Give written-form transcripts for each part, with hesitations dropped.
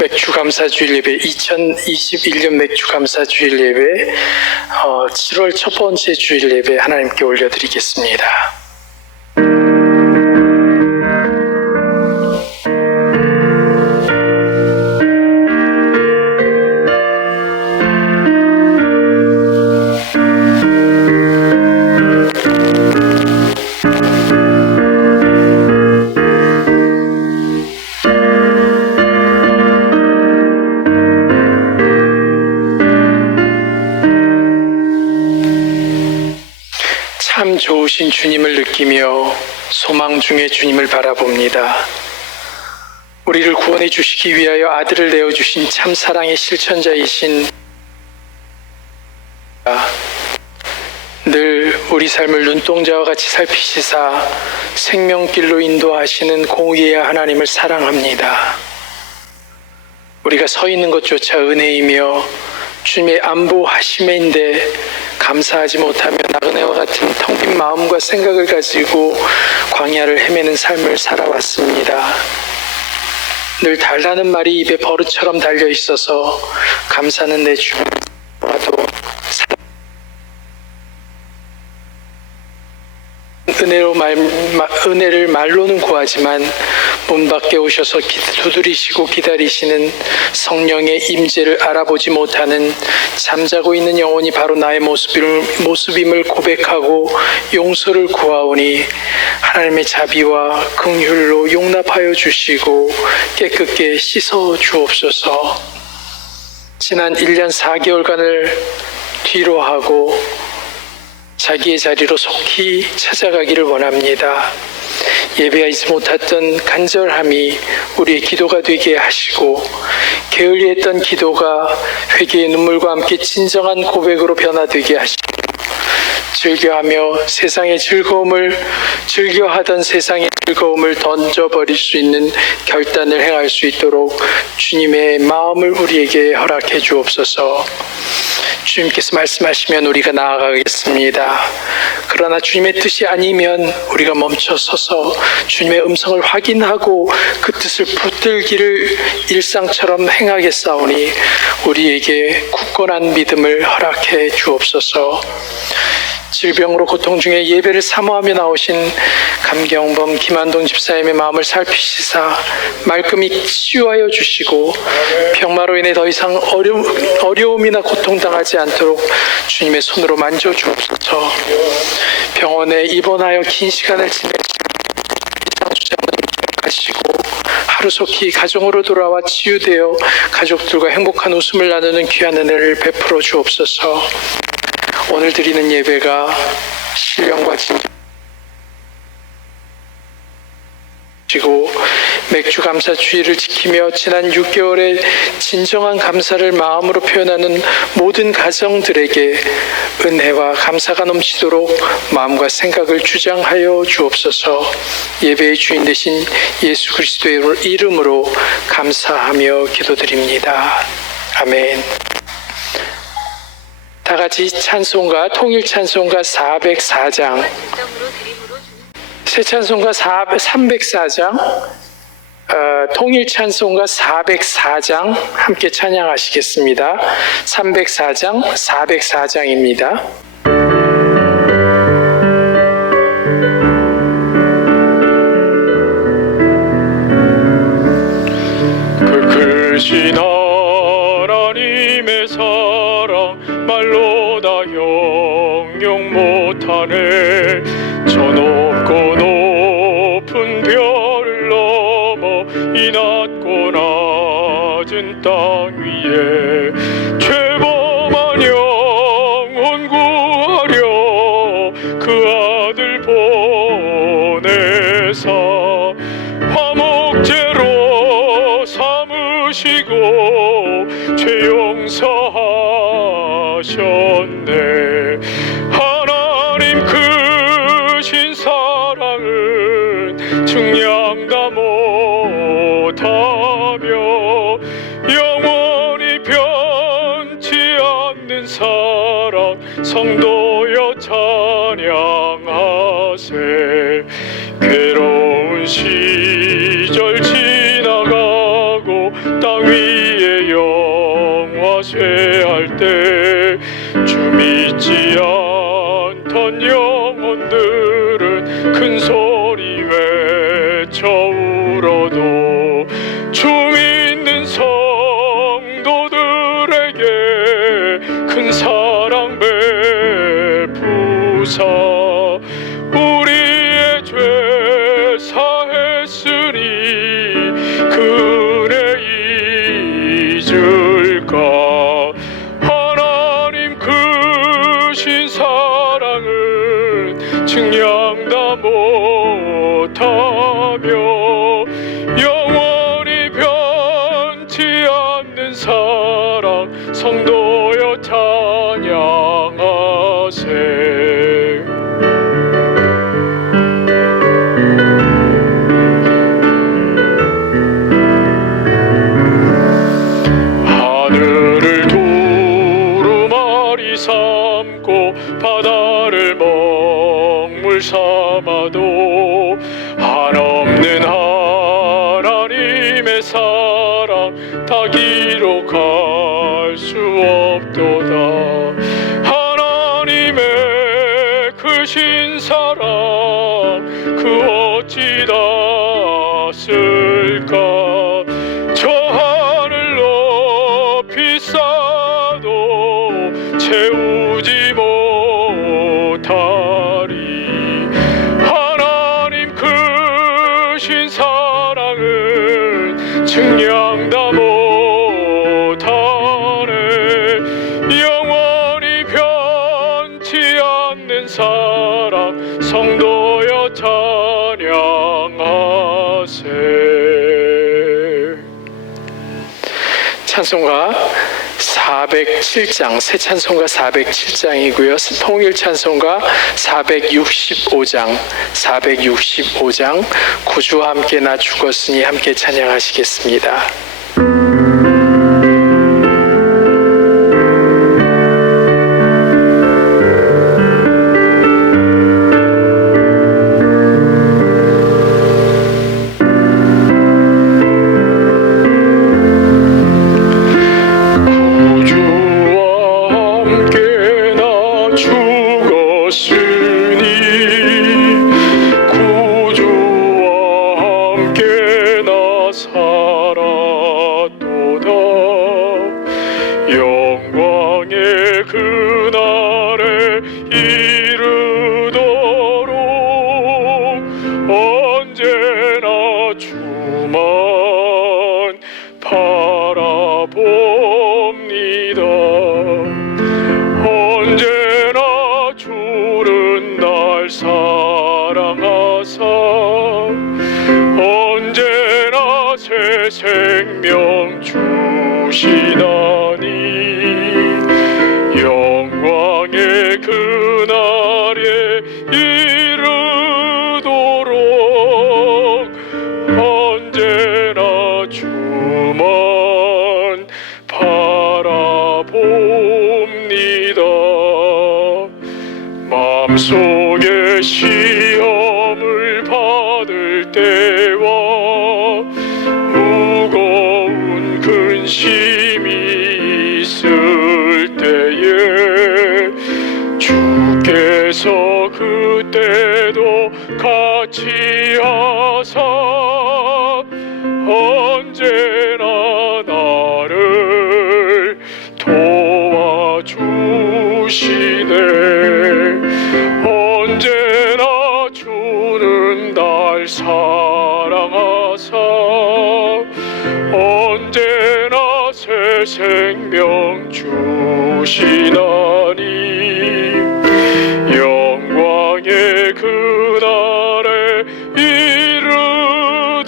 맥주 감사주일 예배, 2021년 맥주 감사주일 예배 7월 첫 번째 주일 예배 하나님께 올려드리겠습니다. 참 좋으신 주님을 느끼며 소망 중에 주님을 바라봅니다. 우리를 구원해 주시기 위하여 아들을 내어주신 참 사랑의 실천자이신 늘 우리 삶을 눈동자와 같이 살피시사 생명길로 인도하시는 공의의 하나님을 사랑합니다. 우리가 서 있는 것조차 은혜이며 주님의 안보하심인데 감사하지 못하며 나그네와 같은 텅 빈 마음과 생각을 가지고 광야를 헤매는 삶을 살아왔습니다. 늘 달라는 말이 입에 버릇처럼 달려 있어서 감사는 내 주변에 와도 은혜를 말로는 구하지만 문 밖에 오셔서 두드리시고 기다리시는 성령의 임재를 알아보지 못하는 잠자고 있는 영혼이 바로 나의 모습임을 고백하고 용서를 구하오니 하나님의 자비와 긍휼로 용납하여 주시고 깨끗게 씻어 주옵소서. 지난 1년 4개월간을 뒤로 하고 자기의 자리로 속히 찾아가기를 원합니다. 예배하지 못했던 간절함이 우리의 기도가 되게 하시고 게을리했던 기도가 회개의 눈물과 함께 진정한 고백으로 변화되게 하시고 즐겨하던 세상의 즐거움을 던져버릴 수 있는 결단을 행할 수 있도록 주님의 마음을 우리에게 허락해 주옵소서. 주님께서 말씀하시면 우리가 나아가겠습니다. 그러나 주님의 뜻이 아니면 우리가 멈춰서서 주님의 음성을 확인하고 그 뜻을 붙들기를 일상처럼 행하겠사오니 우리에게 굳건한 믿음을 허락해 주옵소서. 질병으로 고통 중에 예배를 사모하며 나오신 감경범 김한동 집사님의 마음을 살피시사 말끔히 치유하여 주시고 병마로 인해 더 이상 어려움이나 고통당하지 않도록 주님의 손으로 만져주옵소서. 병원에 입원하여 긴 시간을 지내신 주장을 기억하시고 하루속히 가정으로 돌아와 치유되어 가족들과 행복한 웃음을 나누는 귀한 은혜를 베풀어 주옵소서. 오늘 드리는 예배가 신령과 진정이고 맥주 감사 주의를 지키며 지난 6개월의 진정한 감사를 마음으로 표현하는 모든 가정들에게 은혜와 감사가 넘치도록 마음과 생각을 주장하여 주옵소서. 예배의 주인 되신 예수 그리스도의 이름으로 감사하며 기도드립니다. 아멘. 다 같이 찬송가, 통일 찬송가 404장, 새 찬송가 304장, 통일 찬송가 404장 함께 찬양하시겠습니다. 304장, 404장입니다. 그 크신 하나님의 사랑 말로 다 형용 못하네. 저 높고 높은 별을 넘어 이 낮고 낮은 땅 위에 죄범한 영혼 구하려 그 아들 보내사 화목제로 삼으시고 죄 용서하셨네. 하나님 크신 사랑은 증량 다 못하며 영원히 변치 않는 사랑 성도여 찬양하세. 괴로운 시절 지나가고 땅 위에 영화쇠할 때 주 믿지 않던 영혼들은 큰 소리 외쳐 울어도 주 믿는 성도들에게 큰 사랑 베푸사 우리의 죄 사했으니 그 은혜 잊을까. 하나님 크신 사랑은 증량 다 못하며 영원히 변치 않는 사랑 성도여 찬양하세. 하늘을 두루마리 삼고 바다를 먹물 삼아도 한없는 하나님의 사랑 다 기록할 수 없도다. 하나님의 크신 사랑 그 어찌 닿았을까. 저 하늘 높이 쌓아도 채우지 못하리. 하나님 크신 사랑은 증량 다 못하네. 영원히 변치 않는 사랑 성도여 찬양하세. 찬송가 407장, 새 찬송가 407장이고요. 통일 찬송가 465장, 구주와 함께 나 죽었으니 함께 찬양하시겠습니다. 영광의 그날에 이르도록 언제나 주만 바라봅니다. 언제나 주는 날 사랑하사 언제나 새 생명 주시나니 영광의 그날에 이르도록 언제나 주만 바라봅니다. 마음속에 시험을 받을 때와 무거운 근심이 있을 때에 주께서 그때도 같이 하사 언제나 나를 도와주시네. 언제나 주는 날 사랑하사 언제나 새 생명 주시나니 영광의 그날에 이르도록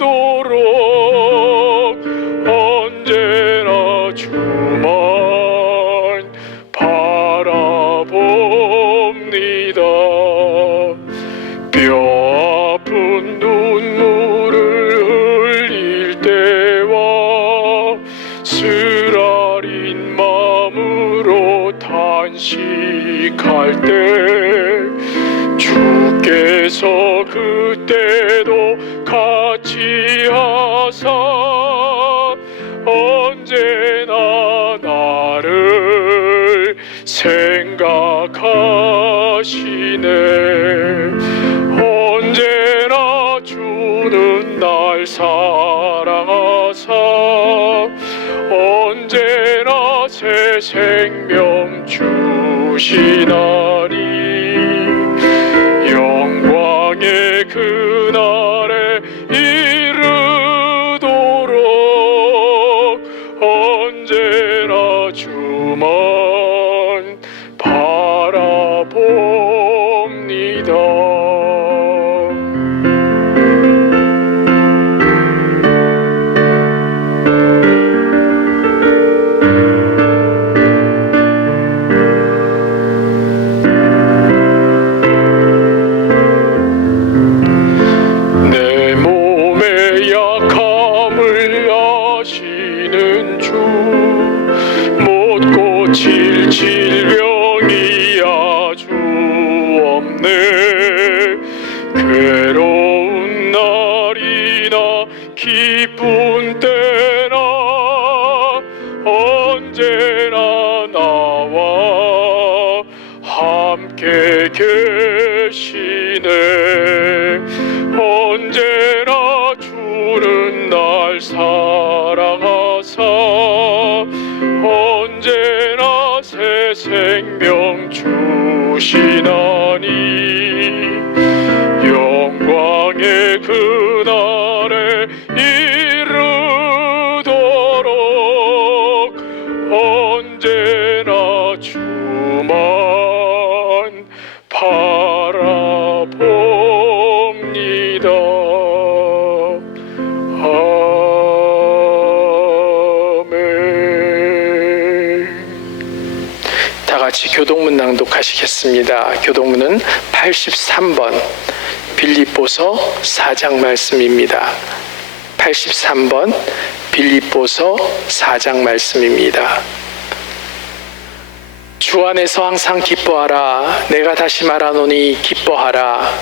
언제나 주만 바라봅니다. 뼈 아픈 눈물을 흘릴 때와 쓰라린 마음으로 탄식할 때 주께서 그때도 같이 하사 하시네. 언제나 주는 날 사랑하사 언제나 새 생명 주시나니. 영광의 그날에 이르도록 언제나 주만 바라봅니다. 내 몸의 약함을 아시는 주, 못 고칠 질병이 아주 없네. 괴로운 날이나 기쁜 때나 언제나 나와 함께 계시네. 언제나 주는 날 사랑하사 언제나 새 생명 주시나니. 영광의 그날에 이르도록 언제나 주만 바라봅니다. 다 같이 교동문 낭독하시겠습니다. 교동문은 83번 빌립보서 4장 말씀입니다. 83번 빌립보서 4장 말씀입니다. 주 안에서 항상 기뻐하라. 내가 다시 말하노니 기뻐하라.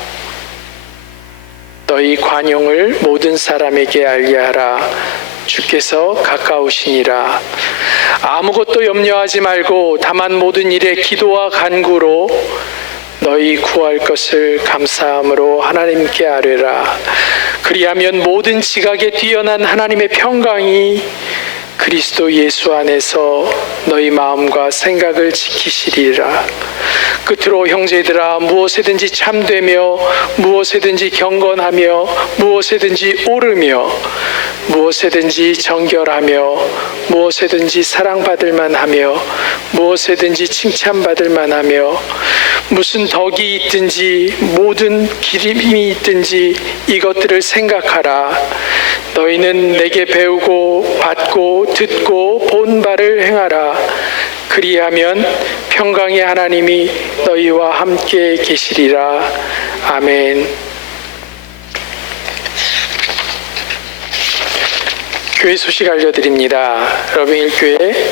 너희 관용을 모든 사람에게 알게 하라. 주께서 가까우시니라. 아무것도 염려하지 말고 다만 모든 일에 기도와 간구로 너희 구할 것을 감사함으로 하나님께 아뢰라. 그리하면 모든 지각에 뛰어난 하나님의 평강이 그리스도 예수 안에서 너희 마음과 생각을 지키시리라. 끝으로 형제들아, 무엇에든지 참되며 무엇에든지 경건하며 무엇에든지 옳으며 무엇에든지 정결하며 무엇에든지 사랑받을 만하며 무엇에든지 칭찬받을 만하며 무슨 덕이 있든지 모든 기림이 있든지 이것들을 생각하라. 너희는 내게 배우고 받고 듣고 본 바를 행하라. 그리하면 평강의 하나님이 너희와 함께 계시리라. 아멘. 교회 소식 알려드립니다. 러빙힐교회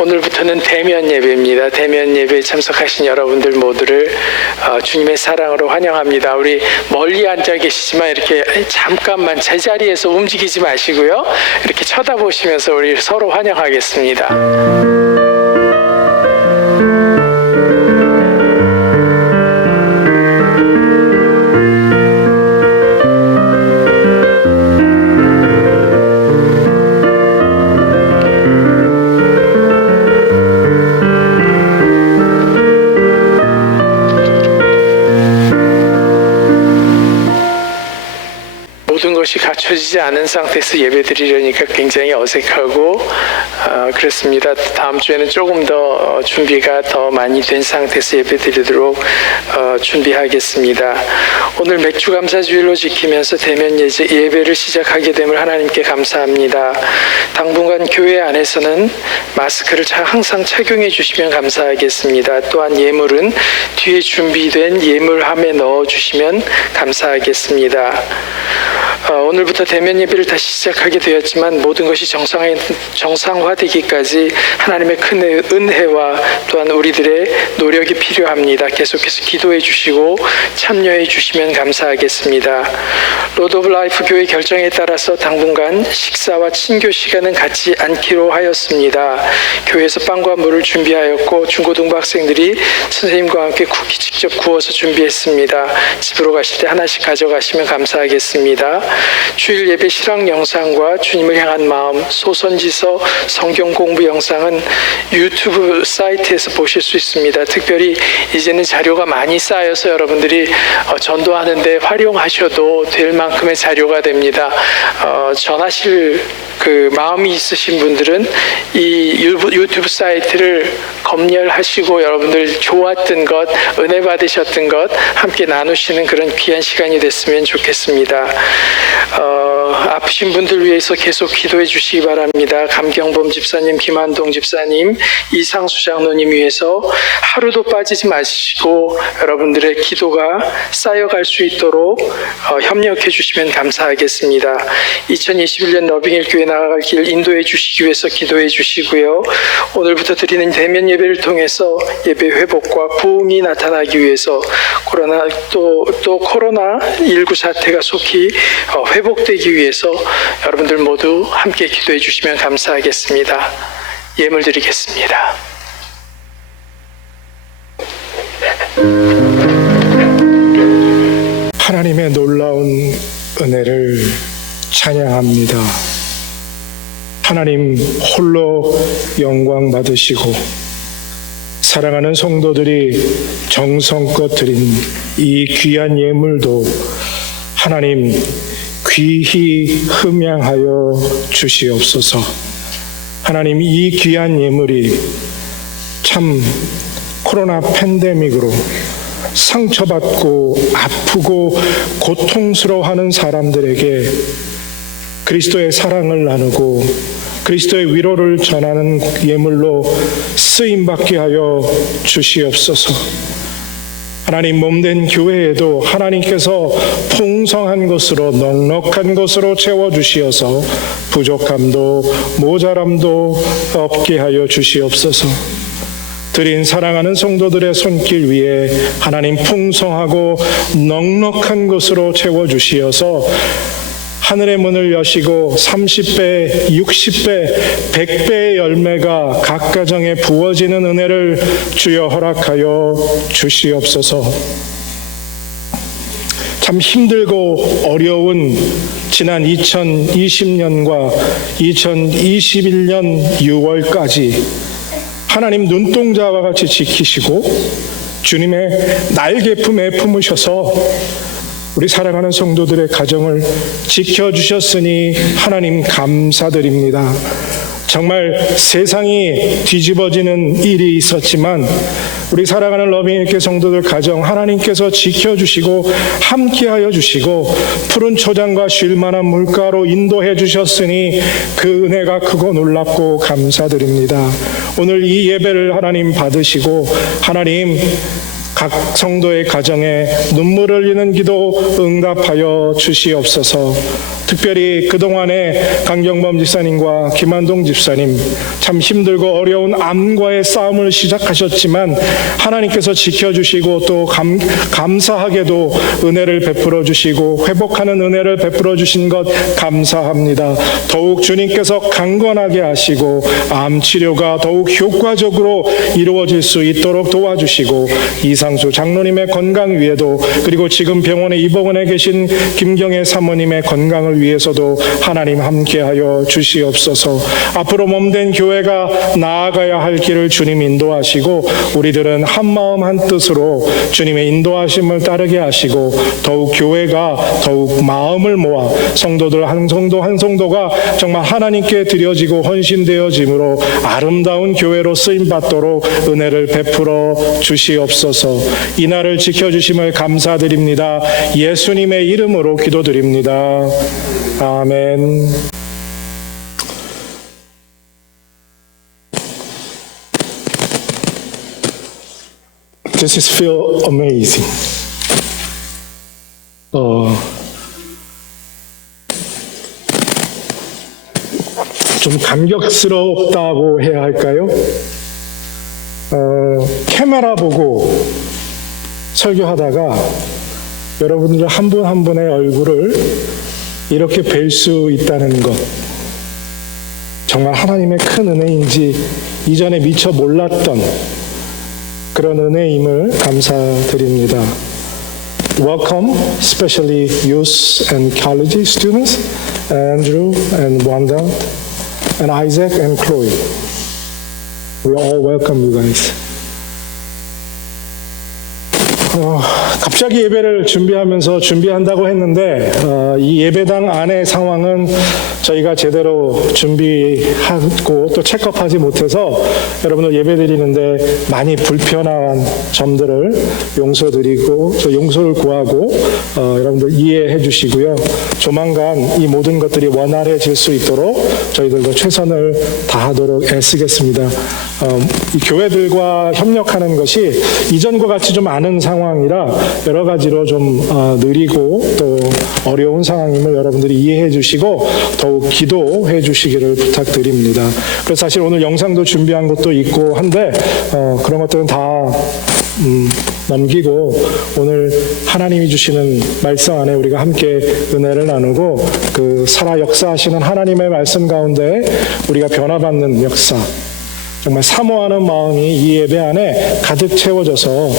오늘부터는 대면 예배입니다. 대면 예배에 참석하신 여러분들 모두를 주님의 사랑으로 환영합니다. 우리 멀리 앉아 계시지만 이렇게 잠깐만 제자리에서 움직이지 마시고요. 이렇게 쳐다보시면서 우리 서로 환영하겠습니다. 모든 것이 갖춰지지 않은 상태에서 예배드리려니까 굉장히 어색하고 그렇습니다. 다음 주에는 조금 더 준비가 더 많이 된 상태에서 예배드리도록 준비하겠습니다. 오늘 맥주 감사주일로 지키면서 대면 예배를 시작하게 됨을 하나님께 감사합니다. 당분간 교회 안에서는 마스크를 항상 착용해 주시면 감사하겠습니다. 또한 예물은 뒤에 준비된 예물함에 넣어 주시면 감사하겠습니다. 오늘부터 대면 예배를 다시 시작하게 되었지만 모든 것이 정상화되기까지 하나님의 큰 은혜와 또한 우리들의 노력이 필요합니다. 계속해서 기도해 주시고 참여해 주시면 감사하겠습니다. 로드 오브 라이프 교회 결정에 따라서 당분간 식사와 친교 시간은 갖지 않기로 하였습니다. 교회에서 빵과 물을 준비하였고 중고등부 학생들이 선생님과 함께 쿠키 직접 구워서 준비했습니다. 집으로 가실 때 하나씩 가져가시면 감사하겠습니다. 주일 예배 실황 영상과 주님을 향한 마음, 소선지서 성경 공부 영상은 유튜브 사이트에서 보실 수 있습니다. 특별히 이제는 자료가 많이 쌓여서 여러분들이 전도하는데 활용하셔도 될 만큼의 자료가 됩니다. 전하실 그 마음이 있으신 분들은 이 유튜브 사이트를 검열하시고 여러분들 좋았던 것, 은혜 받으셨던 것 함께 나누시는 그런 귀한 시간이 됐으면 좋겠습니다. 아프신 분들 위해서 계속 기도해 주시기 바랍니다. 감경범 집사님, 김한동 집사님, 이상수 장로님 위해서 하루도 빠지지 마시고 여러분들의 기도가 쌓여갈 수 있도록 협력해 주시면 감사하겠습니다. 2021년 러빙힐 교회 나아갈 길 인도해 주시기 위해서 기도해 주시고요. 오늘부터 드리는 대면 예배를 통해서 예배 회복과 부흥이 나타나기 위해서 코로나19 사태가 속히 회복되기 위해서 여러분들 모두 함께 기도해 주시면 감사하겠습니다. 예물 드리겠습니다. 하나님의 놀라운 은혜를 찬양합니다. 하나님 홀로 영광 받으시고 사랑하는 성도들이 정성껏 드린 이 귀한 예물도 하나님 귀히 흠양하여 주시옵소서. 하나님 이 귀한 예물이 참 코로나 팬데믹으로 상처받고 아프고 고통스러워하는 사람들에게 그리스도의 사랑을 나누고 그리스도의 위로를 전하는 예물로 쓰임받게 하여 주시옵소서. 하나님 몸된 교회에도 하나님께서 풍성한 것으로 넉넉한 것으로 채워주시어서 부족함도 모자람도 없게 하여 주시옵소서. 드린 사랑하는 성도들의 손길 위에 하나님 풍성하고 넉넉한 것으로 채워주시어서 하늘의 문을 여시고 30배, 60배, 100배의 열매가 각 가정에 부어지는 은혜를 주여 허락하여 주시옵소서. 참 힘들고 어려운 지난 2020년과 2021년 6월까지 하나님 눈동자와 같이 지키시고 주님의 날개 품에 품으셔서 우리 사랑하는 성도들의 가정을 지켜주셨으니 하나님 감사드립니다. 정말 세상이 뒤집어지는 일이 있었지만 우리 사랑하는 러빙힐 성도들 가정 하나님께서 지켜주시고 함께하여 주시고 푸른 초장과 쉴만한 물가로 인도해 주셨으니 그 은혜가 크고 놀랍고 감사드립니다. 오늘 이 예배를 하나님 받으시고 하나님 각 성도의 가정에 눈물을 흘리는 기도 응답하여 주시옵소서. 특별히 그동안에 강경범 집사님과 김한동 집사님 참 힘들고 어려운 암과의 싸움을 시작하셨지만 하나님께서 지켜주시고 또 감사하게도 은혜를 베풀어 주시고 회복하는 은혜를 베풀어 주신 것 감사합니다. 더욱 주님께서 강건하게 하시고 암 치료가 더욱 효과적으로 이루어질 수 있도록 도와주시고 이상수 장로님의 건강 위에도 그리고 지금 병원에 입원해 계신 김경애 사모님의 건강을 위해서도 하나님 함께하여 주시옵소서. 앞으로 몸된 교회가 나아가야 할 길을 주님 인도하시고 우리들은 한마음 한뜻으로 주님의 인도하심을 따르게 하시고 더욱 교회가 더욱 마음을 모아 성도들 한 성도 한 성도가 정말 하나님께 드려지고 헌신되어짐으로 아름다운 교회로 쓰임받도록 은혜를 베풀어 주시옵소서. 이날을 지켜주심을 감사드립니다. 예수님의 이름으로 기도드립니다. 아멘. This is feel amazing. 좀 감격스럽다고 해야 할까요? 카메라 보고 설교하다가 여러분들 한 분 한 분의 얼굴을 이렇게 뵐 수 있다는 것, 정말 하나님의 큰 은혜인지 이전에 미처 몰랐던 그런 은혜임을 감사드립니다. Welcome, especially youth and college students, Andrew and Wanda, and Isaac and Chloe. We all welcome you guys. 갑자기 예배를 준비한다고 했는데 이 예배당 안의 상황은 저희가 제대로 준비하고 또 체크업하지 못해서 여러분들 예배드리는데 많이 불편한 점들을 용서를 구하고 여러분들 이해해 주시고요. 조만간 이 모든 것들이 원활해질 수 있도록 저희들도 최선을 다하도록 애쓰겠습니다. 이 교회들과 협력하는 것이 이전과 같이 좀 아는 상황이라 여러 가지로 좀 느리고 또 어려운 상황임을 여러분들이 이해해 주시고 더욱 기도해 주시기를 부탁드립니다. 그래서 사실 오늘 영상도 준비한 것도 있고 한데 그런 것들은 다 넘기고 오늘 하나님이 주시는 말씀 안에 우리가 함께 은혜를 나누고 그 살아 역사하시는 하나님의 말씀 가운데 우리가 변화받는 역사, 정말 사모하는 마음이 이 예배 안에 가득 채워져서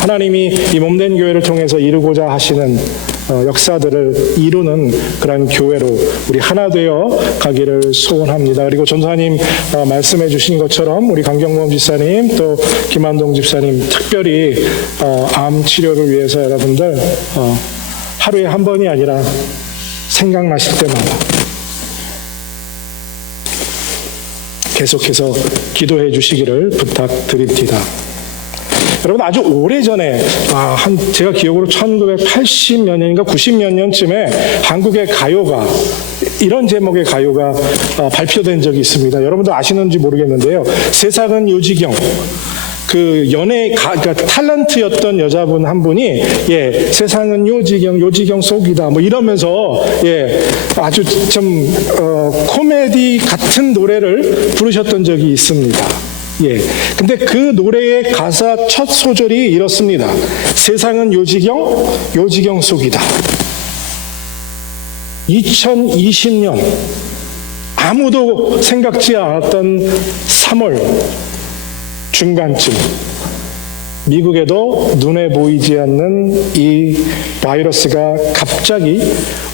하나님이 이 몸된 교회를 통해서 이루고자 하시는 역사들을 이루는 그런 교회로 우리 하나 되어 가기를 소원합니다. 그리고 전사님 말씀해 주신 것처럼 우리 강경범 집사님 또 김한동 집사님 특별히 암 치료를 위해서 여러분들 하루에 한 번이 아니라 생각나실 때마다 계속해서 기도해 주시기를 부탁드립니다. 여러분 아주 오래전에 제가 기억으로 1980몇 년인가 90몇 년쯤에 한국의 가요가 이런 제목의 가요가 발표된 적이 있습니다. 여러분들 아시는지 모르겠는데요. 세상은 요지경, 그 그러니까 탤런트였던 여자분 한 분이 세상은 요지경 속이다 뭐 이러면서 아주 좀 코미디 같은 노래를 부르셨던 적이 있습니다. 근데 그 노래의 가사 첫 소절이 이렇습니다. 세상은 요지경 속이다. 2020년 아무도 생각지 않았던 3월 중간쯤 미국에도 눈에 보이지 않는 이 바이러스가 갑자기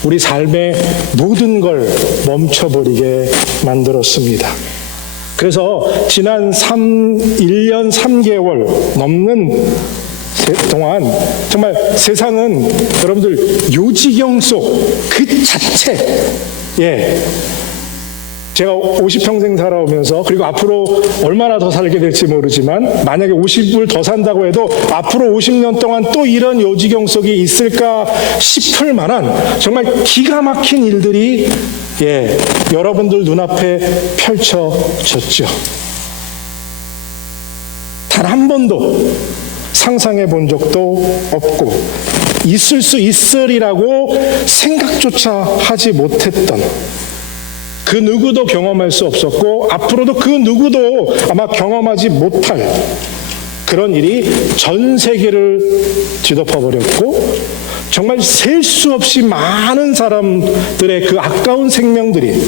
우리 삶의 모든 걸 멈춰버리게 만들었습니다. 그래서 지난 1년 3개월 넘는 동안 정말 세상은 여러분들 요지경 속 그 자체, 제가 50평생 살아오면서 그리고 앞으로 얼마나 더 살게 될지 모르지만 만약에 50을 더 산다고 해도 앞으로 50년 동안 또 이런 요지경 속이 있을까 싶을 만한 정말 기가 막힌 일들이 여러분들 눈앞에 펼쳐졌죠. 단 한 번도 상상해 본 적도 없고 있을 수 있으리라고 생각조차 하지 못했던 그 누구도 경험할 수 없었고 앞으로도 그 누구도 아마 경험하지 못할 그런 일이 전 세계를 뒤덮어버렸고 정말 셀 수 없이 많은 사람들의 그 아까운 생명들이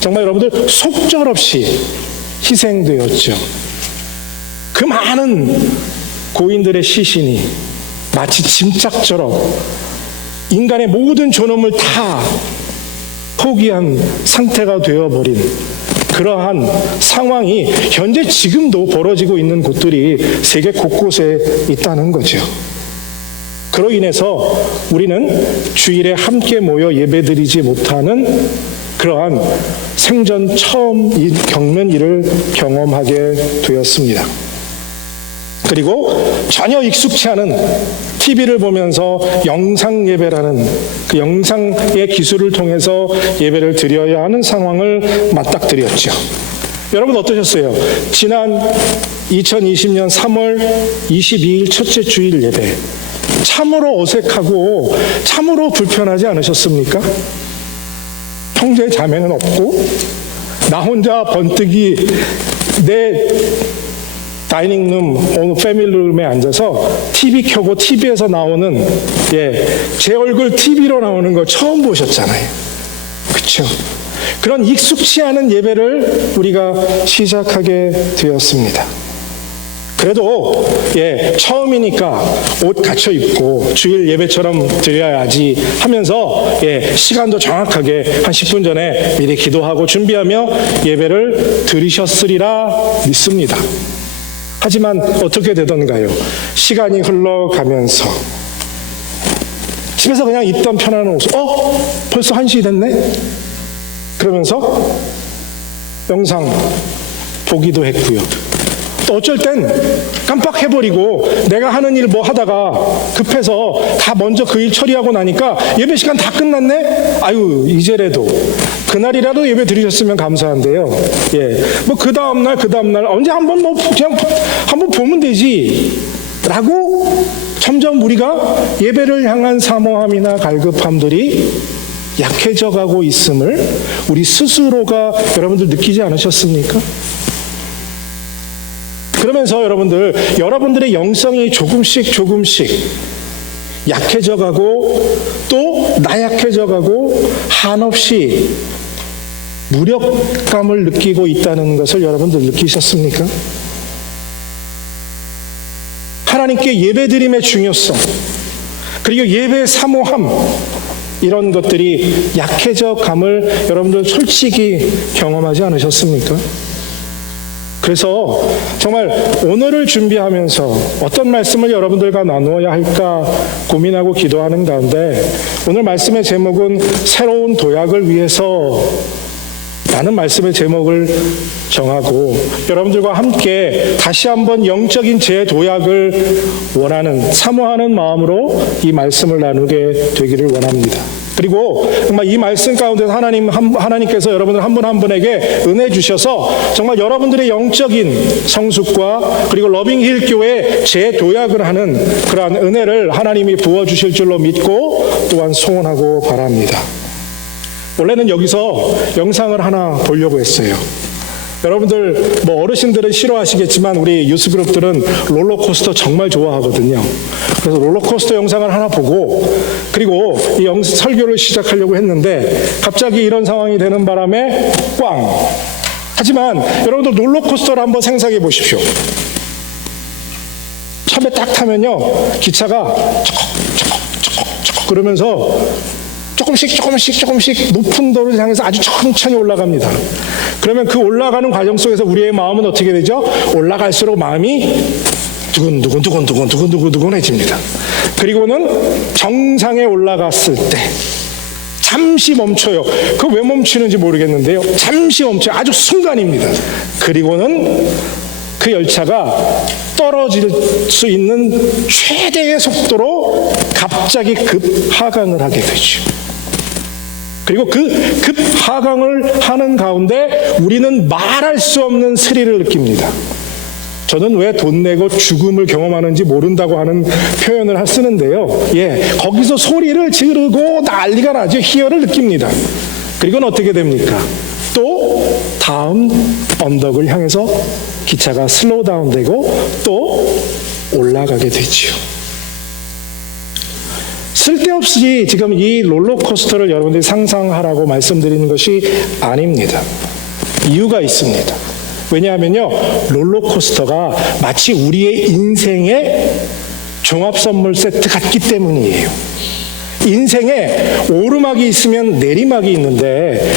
정말 여러분들 속절없이 희생되었죠. 그 많은 고인들의 시신이 마치 짐짝처럼 인간의 모든 존엄을 다 포기한 상태가 되어버린 그러한 상황이 현재 지금도 벌어지고 있는 곳들이 세계 곳곳에 있다는 거죠. 그로 인해서 우리는 주일에 함께 모여 예배드리지 못하는 그러한 생전 처음 겪는 일을 경험하게 되었습니다. 그리고 전혀 익숙치 않은 TV를 보면서 영상 예배라는 그 영상의 기술을 통해서 예배를 드려야 하는 상황을 맞닥뜨렸죠. 여러분 어떠셨어요? 지난 2020년 3월 22일 첫째 주일 예배 참으로 어색하고 참으로 불편하지 않으셨습니까? 형제 자매는 없고 나 혼자 번뜩이 내 다이닝룸, 패밀리룸에 앉아서 TV 켜고 TV에서 나오는 제 얼굴 TV로 나오는 거 처음 보셨잖아요. 그렇죠? 그런 익숙치 않은 예배를 우리가 시작하게 되었습니다. 그래도 처음이니까 옷 갖춰 입고 주일 예배처럼 드려야지 하면서 시간도 정확하게 한 10분 전에 미리 기도하고 준비하며 예배를 드리셨으리라 믿습니다. 하지만 어떻게 되던가요? 시간이 흘러가면서 집에서 그냥 입던 편안한 옷을 벌써 1시 됐네? 그러면서 영상 보기도 했고요. 또 어쩔 땐 깜빡해버리고 내가 하는 일 뭐 하다가 급해서 다 먼저 그 일 처리하고 나니까 예배 시간 다 끝났네? 아유, 이제라도 그날이라도 예배 드리셨으면 감사한데요. 뭐 그 다음날 언제 한번 뭐 그냥 한번 보면 되지 라고 점점 우리가 예배를 향한 사모함이나 갈급함들이 약해져 가고 있음을 우리 스스로가 여러분들 느끼지 않으셨습니까? 그러면서 여러분들의 영성이 조금씩 약해져 가고 또 나약해져 가고 한없이 무력감을 느끼고 있다는 것을 여러분들 느끼셨습니까? 하나님께 예배드림의 중요성, 그리고 예배의 사모함, 이런 것들이 약해져 감을 여러분들 솔직히 경험하지 않으셨습니까? 그래서 정말 오늘을 준비하면서 어떤 말씀을 여러분들과 나누어야 할까 고민하고 기도하는 가운데 오늘 말씀의 제목은 새로운 도약을 위해서 라는 말씀의 제목을 정하고 여러분들과 함께 다시 한번 영적인 재도약을 원하는, 사모하는 마음으로 이 말씀을 나누게 되기를 원합니다. 그리고 정말 이 말씀 가운데서 하나님께서 여러분들 한 분 한 분에게 은혜 주셔서 정말 여러분들의 영적인 성숙과 그리고 러빙힐 교회 재도약을 하는 그러한 은혜를 하나님이 부어주실 줄로 믿고 또한 소원하고 바랍니다. 원래는 여기서 영상을 하나 보려고 했어요. 여러분들 뭐 어르신들은 싫어하시겠지만 우리 유스그룹들은 롤러코스터 정말 좋아하거든요. 그래서 롤러코스터 영상을 하나 보고 그리고 이 설교를 시작하려고 했는데 갑자기 이런 상황이 되는 바람에 꽝. 하지만 여러분들 롤러코스터를 한번 생각해 보십시오. 처음에 딱 타면요 기차가 척척척척 그러면서 조금씩 높은 도를 향해서 아주 천천히 올라갑니다. 그러면 그 올라가는 과정 속에서 우리의 마음은 어떻게 되죠? 올라갈수록 마음이 두근두근해집니다. 그리고는 정상에 올라갔을 때 잠시 멈춰요. 그거 왜 멈추는지 모르겠는데요. 잠시 멈춰요. 아주 순간입니다. 그리고는 그 열차가 떨어질 수 있는 최대의 속도로 갑자기 급하강을 하게 되죠. 그리고 그 급하강을 하는 가운데 우리는 말할 수 없는 스릴을 느낍니다. 저는 왜 돈 내고 죽음을 경험하는지 모른다고 하는 표현을 쓰는데요. 거기서 소리를 지르고 난리가 나죠. 희열을 느낍니다. 그리고는 어떻게 됩니까? 또 다음 언덕을 향해서 기차가 슬로우 다운되고 또 올라가게 되지요. 쓸데없이 지금 이 롤러코스터를 여러분들이 상상하라고 말씀드리는 것이 아닙니다. 이유가 있습니다. 왜냐하면요, 롤러코스터가 마치 우리의 인생의 종합선물 세트 같기 때문이에요. 인생에 오르막이 있으면 내리막이 있는데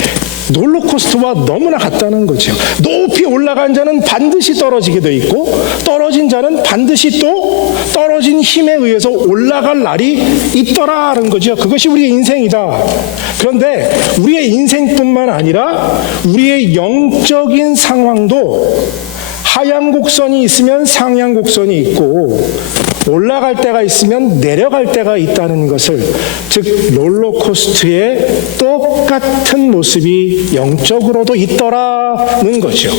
롤러코스터와 너무나 같다는 거죠. 높이 올라간 자는 반드시 떨어지게 돼 있고 떨어진 자는 반드시 또 떨어진 힘에 의해서 올라갈 날이 있더라는 거죠. 그것이 우리의 인생이다. 그런데 우리의 인생뿐만 아니라 우리의 영적인 상황도 하향 곡선이 있으면 상향 곡선이 있고 올라갈 때가 있으면 내려갈 때가 있다는 것을, 즉 롤러코스터의 똑같은 모습이 영적으로도 있더라는 거죠.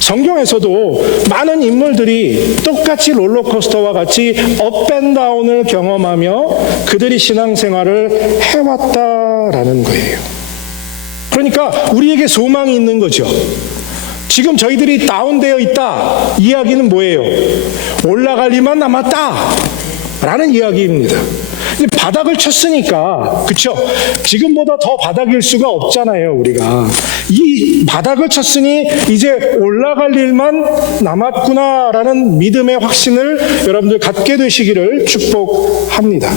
성경에서도 많은 인물들이 똑같이 롤러코스터와 같이 업앤다운을 경험하며 그들이 신앙생활을 해왔다라는 거예요. 그러니까 우리에게 소망이 있는 거죠. 지금 저희들이 다운되어 있다. 이야기는 뭐예요? 올라갈 일만 남았다. 라는 이야기입니다. 이제 바닥을 쳤으니까, 그쵸? 지금보다 더 바닥일 수가 없잖아요, 우리가. 이 바닥을 쳤으니 이제 올라갈 일만 남았구나라는 믿음의 확신을 여러분들 갖게 되시기를 축복합니다.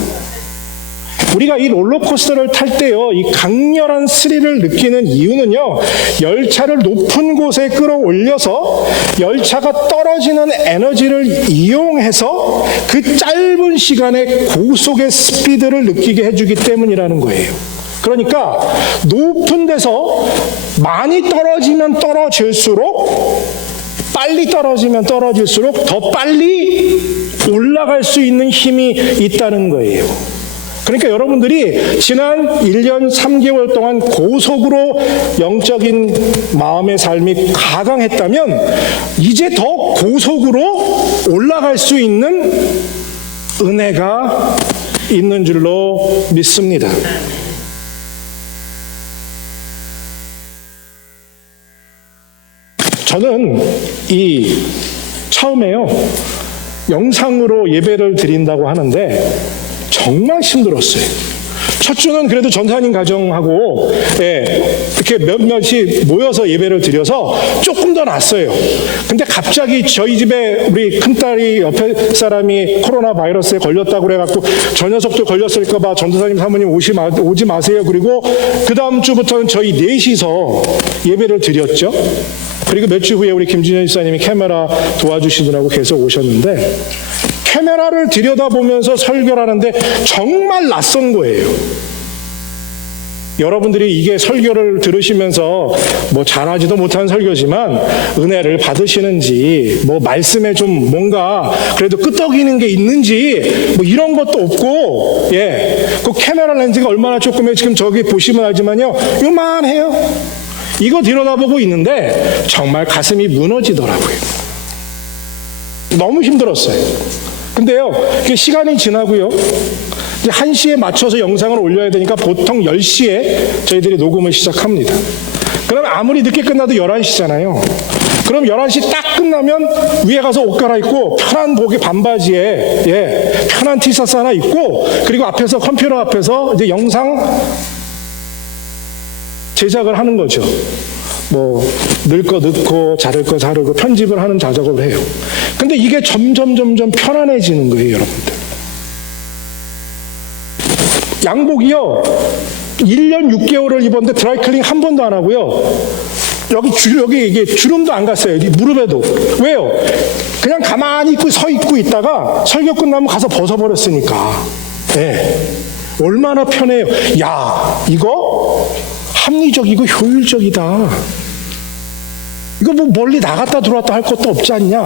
우리가 이 롤러코스터를 탈 때요, 이 강렬한 스릴을 느끼는 이유는요, 열차를 높은 곳에 끌어올려서 열차가 떨어지는 에너지를 이용해서 그 짧은 시간에 고속의 스피드를 느끼게 해주기 때문이라는 거예요. 그러니까 높은 데서 많이 떨어지면 떨어질수록, 빨리 떨어지면 떨어질수록 더 빨리 올라갈 수 있는 힘이 있다는 거예요. 그러니까 여러분들이 지난 1년 3개월 동안 고속으로 영적인 마음의 삶이 가강했다면 이제 더 고속으로 올라갈 수 있는 은혜가 있는 줄로 믿습니다. 저는 처음에요, 영상으로 예배를 드린다고 하는데 정말 힘들었어요. 첫 주는 그래도 전사님 가정하고 이렇게 몇몇이 모여서 예배를 드려서 조금 더 낫어요. 근데 갑자기 저희 집에 우리 큰딸이 옆에 사람이 코로나 바이러스에 걸렸다고 그래갖고 저 녀석도 걸렸을까봐 전도사님 사모님 오지 마세요. 그리고 그 다음 주부터는 저희 넷이서 예배를 드렸죠. 그리고 몇 주 후에 우리 김진현 집사님이 카메라 도와주시느라고 계속 오셨는데, 카메라를 들여다보면서 설교를 하는데 정말 낯선 거예요. 여러분들이 이게 설교를 들으시면서 뭐 잘하지도 못한 설교지만 은혜를 받으시는지, 뭐 말씀에 좀 뭔가 그래도 끄떡이는 게 있는지 뭐 이런 것도 없고, 그 카메라 렌즈가 얼마나 조그매, 지금 저기 보시면 알지만요, 요만해요. 이거 들여다보고 있는데 정말 가슴이 무너지더라고요. 너무 힘들었어요. 근데요, 시간이 지나고요, 이제 1시에 맞춰서 영상을 올려야 되니까 보통 10시에 저희들이 녹음을 시작합니다. 그러면 아무리 늦게 끝나도 11시잖아요. 그럼 11시 딱 끝나면 위에 가서 옷 갈아입고 편한 복에 반바지에 편한 티셔츠 하나 입고, 그리고 앞에서 컴퓨터 앞에서 이제 영상 제작을 하는 거죠. 뭐 넣을 거 넣고 자를 거 자르고 편집을 하는 작업을 해요. 근데 이게 점점 편안해지는 거예요, 여러분들. 양복이요, 1년 6개월을 입었는데 드라이클링 한 번도 안 하고요, 여기 이게 주름도 안 갔어요. 이 무릎에도. 왜요? 그냥 가만히 입고 서 있고 있다가 설교 끝나면 가서 벗어버렸으니까. 얼마나 편해요. 야, 이거 합리적이고 효율적이다. 이거 뭐 멀리 나갔다 들어왔다 할 것도 없지 않냐?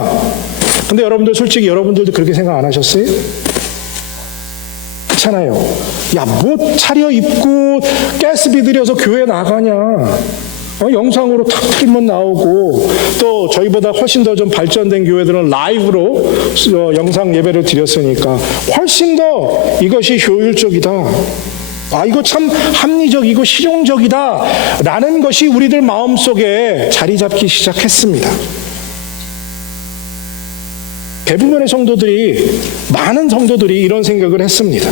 근데 여러분들, 솔직히 여러분들도 그렇게 생각 안 하셨어요? 그렇잖아요. 야, 뭐 차려입고 가스비 들여서 교회 나가냐? 영상으로 탁 틀면 나오고, 또 저희보다 훨씬 더 좀 발전된 교회들은 라이브로 영상 예배를 드렸으니까 훨씬 더 이것이 효율적이다. 이거 참 합리적이고 실용적이다 라는 것이 우리들 마음속에 자리 잡기 시작했습니다. 대부분의 성도들이, 많은 성도들이 이런 생각을 했습니다.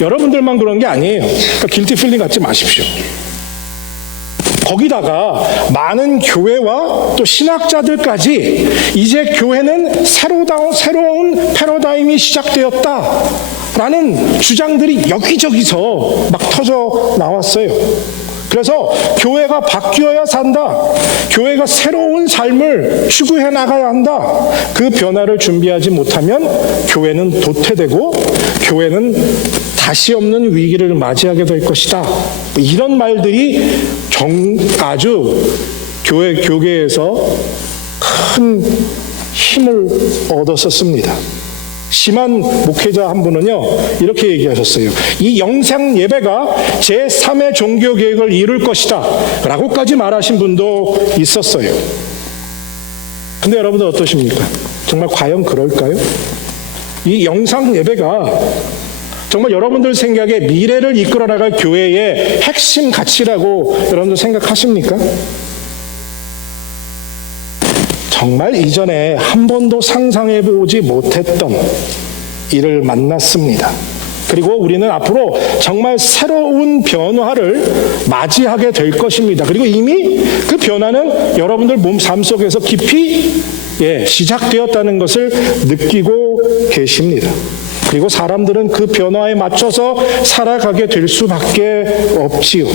여러분들만 그런 게 아니에요. 그러니까 길티 필링 갖지 마십시오. 거기다가 많은 교회와 또 신학자들까지 이제 교회는 새로운 패러다임이 시작되었다 라는 주장들이 여기저기서 막 터져 나왔어요. 그래서 교회가 바뀌어야 산다, 교회가 새로운 삶을 추구해 나가야 한다, 그 변화를 준비하지 못하면 교회는 도태되고 교회는 다시 없는 위기를 맞이하게 될 것이다, 이런 말들이 아주 교계에서 큰 힘을 얻었었습니다. 심한 목회자 한 분은요, 이렇게 얘기하셨어요. 이 영상 예배가 제3의 종교 계획을 이룰 것이다 라고까지 말하신 분도 있었어요. 근데 여러분들 어떠십니까? 정말 과연 그럴까요? 이 영상 예배가 정말 여러분들 생각에 미래를 이끌어 나갈 교회의 핵심 가치라고 여러분들 생각하십니까? 정말 이전에 한 번도 상상해 보지 못했던 일을 만났습니다. 그리고 우리는 앞으로 정말 새로운 변화를 맞이하게 될 것입니다. 그리고 이미 그 변화는 여러분들 삶 속에서 깊이 시작되었다는 것을 느끼고 계십니다. 그리고 사람들은 그 변화에 맞춰서 살아가게 될 수밖에 없지요.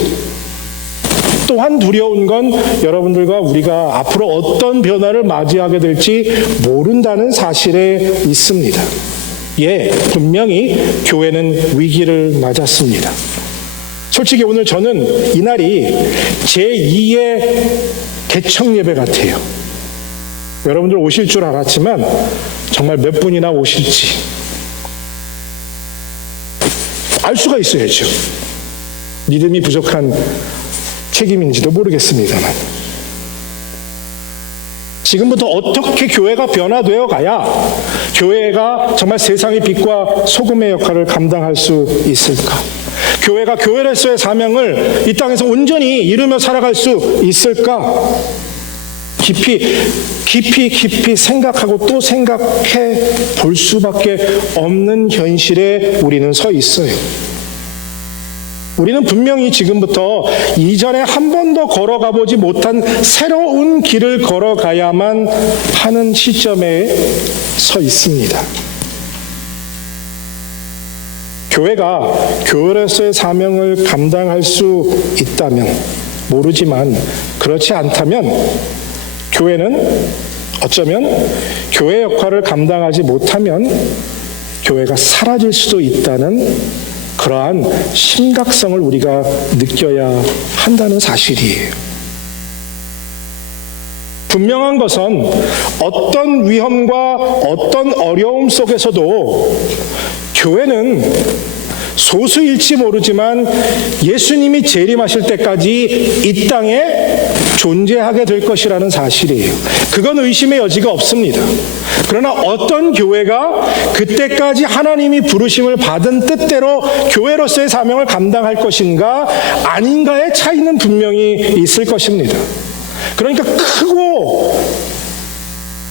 또한 두려운 건 여러분들과 우리가 앞으로 어떤 변화를 맞이하게 될지 모른다는 사실에 있습니다. 분명히 교회는 위기를 맞았습니다. 솔직히 오늘 저는 이날이 제2의 개척 예배 같아요. 여러분들 오실 줄 알았지만 정말 몇 분이나 오실지 알 수가 있어야죠. 믿음이 부족한 책임인지도 모르겠습니다만, 지금부터 어떻게 교회가 변화되어 가야 교회가 정말 세상의 빛과 소금의 역할을 감당할 수 있을까? 교회가 교회로서의 사명을 이 땅에서 온전히 이루며 살아갈 수 있을까? 깊이 생각하고 또 생각해 볼 수밖에 없는 현실에 우리는 서 있어요. 우리는 분명히 지금부터 이전에 한 번도 걸어가 보지 못한 새로운 길을 걸어가야만 하는 시점에 서 있습니다. 교회가 교회로서의 사명을 감당할 수 있다면 모르지만, 그렇지 않다면 교회는 어쩌면 교회 역할을 감당하지 못하면 교회가 사라질 수도 있다는 그러한 심각성을 우리가 느껴야 한다는 사실이에요. 분명한 것은 어떤 위험과 어떤 어려움 속에서도 교회는 소수일지 모르지만 예수님이 재림하실 때까지 이 땅에 존재하게 될 것이라는 사실이에요. 그건 의심의 여지가 없습니다. 그러나 어떤 교회가 그때까지 하나님이 부르심을 받은 뜻대로 교회로서의 사명을 감당할 것인가 아닌가의 차이는 분명히 있을 것입니다. 그러니까 크고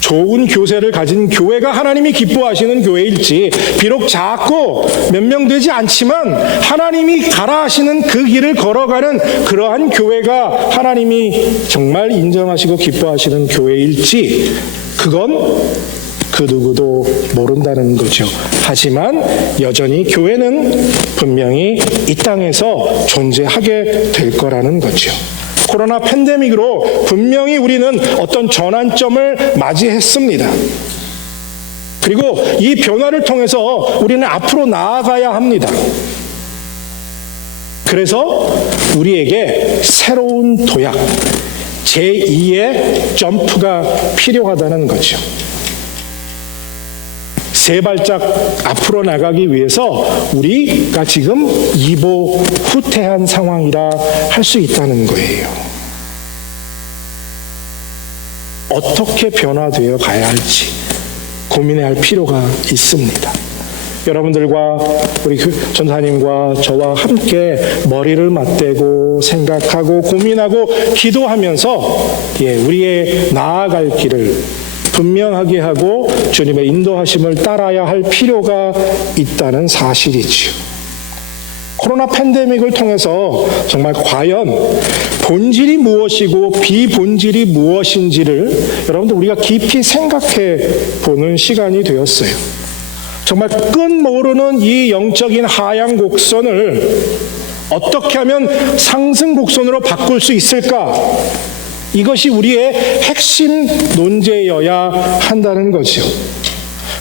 좋은 교세를 가진 교회가 하나님이 기뻐하시는 교회일지, 비록 작고 몇 명 되지 않지만 하나님이 가라 하시는 그 길을 걸어가는 그러한 교회가 하나님이 정말 인정하시고 기뻐하시는 교회일지, 그건 그 누구도 모른다는 거죠. 하지만 여전히 교회는 분명히 이 땅에서 존재하게 될 거라는 거죠. 코로나 팬데믹으로 분명히 우리는 어떤 전환점을 맞이했습니다. 그리고 이 변화를 통해서 우리는 앞으로 나아가야 합니다. 그래서 우리에게 새로운 도약, 제2의 점프가 필요하다는 거죠. 세 발짝 앞으로 나가기 위해서 우리가 지금 이보 후퇴한 상황이라 할 수 있다는 거예요. 어떻게 변화되어 가야 할지 고민해야 할 필요가 있습니다. 여러분들과 우리 전사님과 저와 함께 머리를 맞대고 생각하고 고민하고 기도하면서 우리의 나아갈 길을 분명하게 하고 주님의 인도하심을 따라야 할 필요가 있다는 사실이지요. 코로나 팬데믹을 통해서 정말 과연 본질이 무엇이고 비본질이 무엇인지를 여러분들 우리가 깊이 생각해 보는 시간이 되었어요. 정말 끝모르는 이 영적인 하향 곡선을 어떻게 하면 상승 곡선으로 바꿀 수 있을까? 이것이 우리의 핵심 논제여야 한다는 거죠.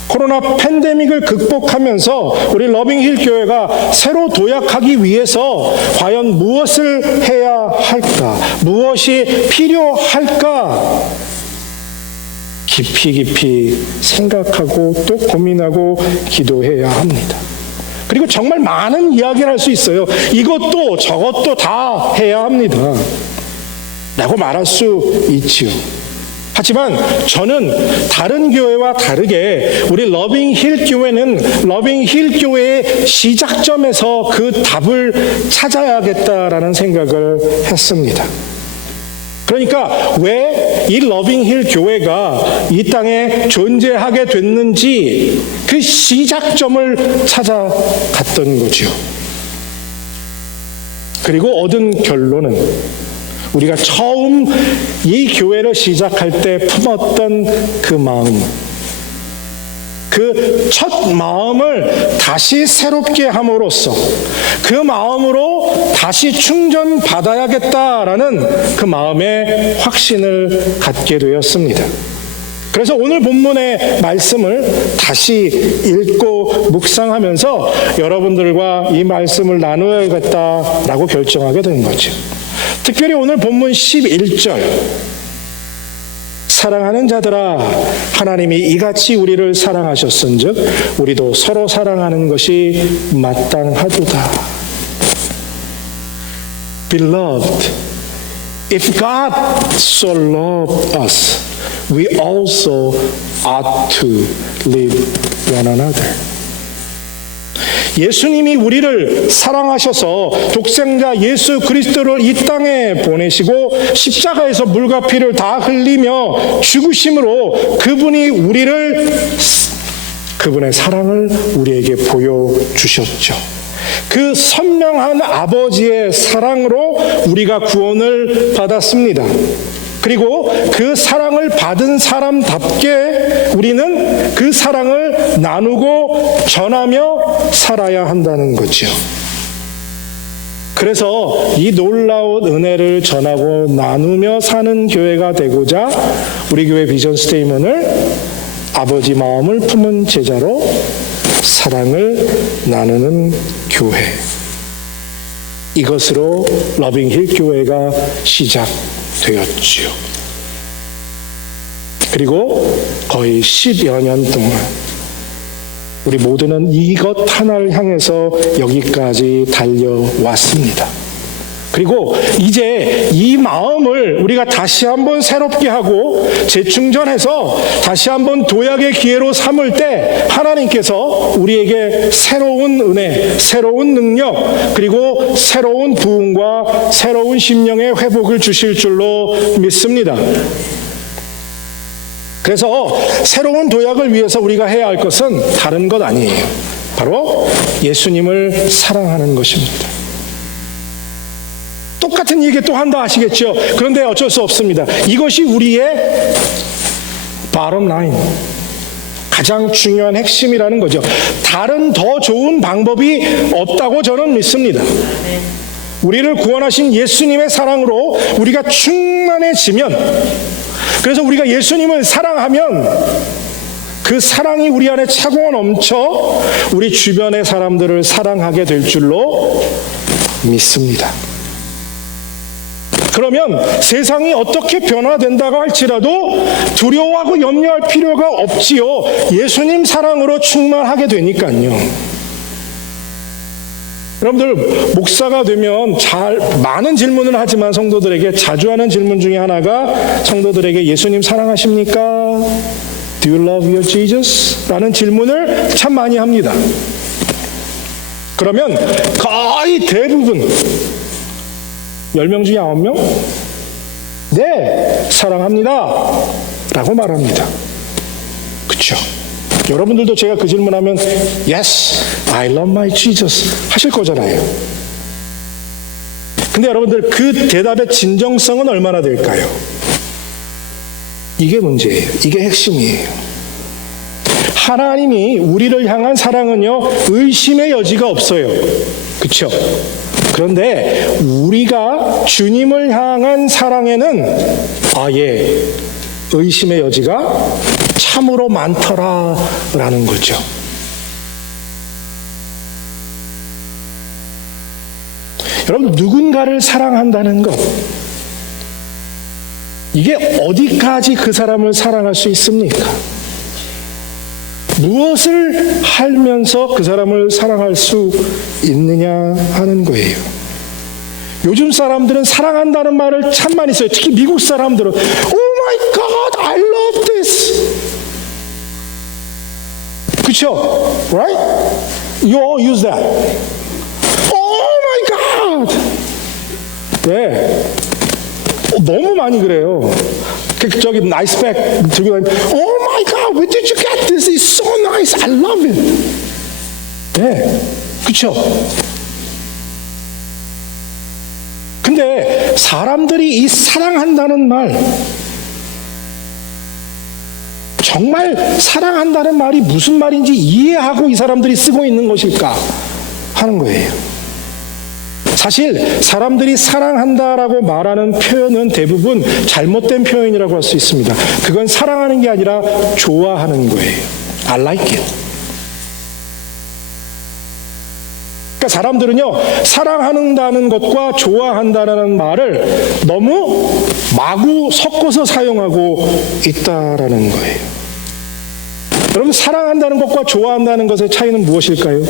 코로나 팬데믹을 극복하면서 우리 러빙힐 교회가 새로 도약하기 위해서 과연 무엇을 해야 할까? 무엇이 필요할까? 깊이 생각하고 또 고민하고 기도해야 합니다. 그리고 정말 많은 이야기를 할 수 있어요. 이것도 저것도 다 해야 합니다 라고 말할 수 있지요. 하지만 저는 다른 교회와 다르게 우리 러빙힐 교회는 러빙힐 교회의 시작점에서 그 답을 찾아야겠다라는 생각을 했습니다. 그러니까 왜 이 러빙힐 교회가 이 땅에 존재하게 됐는지 그 시작점을 찾아갔던 거죠. 그리고 얻은 결론은 우리가 처음 이 교회를 시작할 때 품었던 그 마음, 그 첫 마음을 다시 새롭게 함으로써 그 마음으로 다시 충전받아야겠다라는 그 마음의 확신을 갖게 되었습니다. 그래서 오늘 본문의 말씀을 다시 읽고 묵상하면서 여러분들과 이 말씀을 나누어야겠다라고 결정하게 된 거죠. 특별히 오늘 본문 11절, 사랑하는 자들아 하나님이 이같이 우리를 사랑하셨은즉 우리도 서로 사랑하는 것이 마땅하도다. Beloved, if God so loved us, we also ought to love one another. 예수님이 우리를 사랑하셔서 독생자 예수 그리스도를 이 땅에 보내시고 십자가에서 물과 피를 다 흘리며 죽으심으로 그분의 사랑을 우리에게 보여주셨죠. 그 선명한 아버지의 사랑으로 우리가 구원을 받았습니다. 그리고 그 사랑을 받은 사람답게 우리는 그 사랑을 나누고 전하며 살아야 한다는 거죠. 그래서 이 놀라운 은혜를 전하고 나누며 사는 교회가 되고자 우리 교회 비전 스테이먼을 아버지 마음을 품은 제자로 사랑을 나누는 교회, 이것으로 러빙힐 교회가 시작되었지요. 그리고 거의 10여 년 동안 우리 모두는 이것 하나를 향해서 여기까지 달려왔습니다. 그리고 이제 이 마음을 우리가 다시 한번 새롭게 하고 재충전해서 다시 한번 도약의 기회로 삼을 때 하나님께서 우리에게 새로운 은혜, 새로운 능력, 그리고 새로운 부흥과 새로운 심령의 회복을 주실 줄로 믿습니다. 그래서 새로운 도약을 위해서 우리가 해야 할 것은 다른 것 아니에요. 바로 예수님을 사랑하는 것입니다. 똑같은 얘기 또 한다 아시겠죠? 그런데 어쩔 수 없습니다. 이것이 우리의 bottom line, 가장 중요한 핵심이라는 거죠. 다른 더 좋은 방법이 없다고 저는 믿습니다. 우리를 구원하신 예수님의 사랑으로 우리가 충만해지면, 그래서 우리가 예수님을 사랑하면 그 사랑이 우리 안에 차고 넘쳐 우리 주변의 사람들을 사랑하게 될 줄로 믿습니다. 그러면 세상이 어떻게 변화된다고 할지라도 두려워하고 염려할 필요가 없지요. 예수님 사랑으로 충만하게 되니까요. 여러분들 목사가 되면 많은 질문을 하지만 성도들에게 자주 하는 질문 중에 하나가 성도들에게 예수님 사랑하십니까? Do you love your Jesus? 라는 질문을 참 많이 합니다. 그러면 거의 대부분 10명 중에 9명? 네, 사랑합니다 라고 말합니다. 그렇죠? 여러분들도 제가 그 질문하면 Yes, I love my Jesus 하실 거잖아요. 근데 여러분들 그 대답의 진정성은 얼마나 될까요? 이게 문제예요. 이게 핵심이에요. 하나님이 우리를 향한 사랑은요, 의심의 여지가 없어요. 그렇죠? 그런데 우리가 주님을 향한 사랑에는 의심의 여지가 참으로 많더라라는 거죠. 여러분, 누군가를 사랑한다는 것, 이게 어디까지 그 사람을 사랑할 수 있습니까? 무엇을 하면서 그 사람을 사랑할 수 있느냐 하는 거예요. 요즘 사람들은 사랑한다는 말을 참 많이 써요. 특히 미국 사람들은 Oh my God, I 그쵸? Right? You all use that. Oh my God! 네. 너무 많이 그래요. 저기 나이스백 들고 다니면 Oh my God! Where did you get this? It's so nice. I love it. 네. 그쵸? 근데 사람들이 이 사랑한다는 말, 정말 사랑한다는 말이 무슨 말인지 이해하고 이 사람들이 쓰고 있는 것일까 하는 거예요. 사실 사람들이 사랑한다라고 말하는 표현은 대부분 잘못된 표현이라고 할 수 있습니다. 그건 사랑하는 게 아니라 좋아하는 거예요. I like it. 그러니까 사람들은요, 사랑한다는 것과 좋아한다는 말을 너무 마구 섞어서 사용하고 있다라는 거예요. 여러분, 사랑한다는 것과 좋아한다는 것의 차이는 무엇일까요?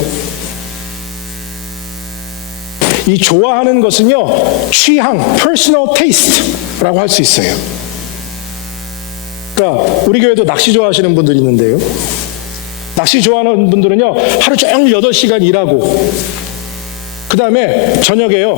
이 좋아하는 것은요, 취향, personal taste라고 할 수 있어요. 그러니까 우리 교회도 낚시 좋아하시는 분들이 있는데요. 낚시 좋아하는 분들은요, 하루 종일 8시간 일하고 그 다음에 저녁에요,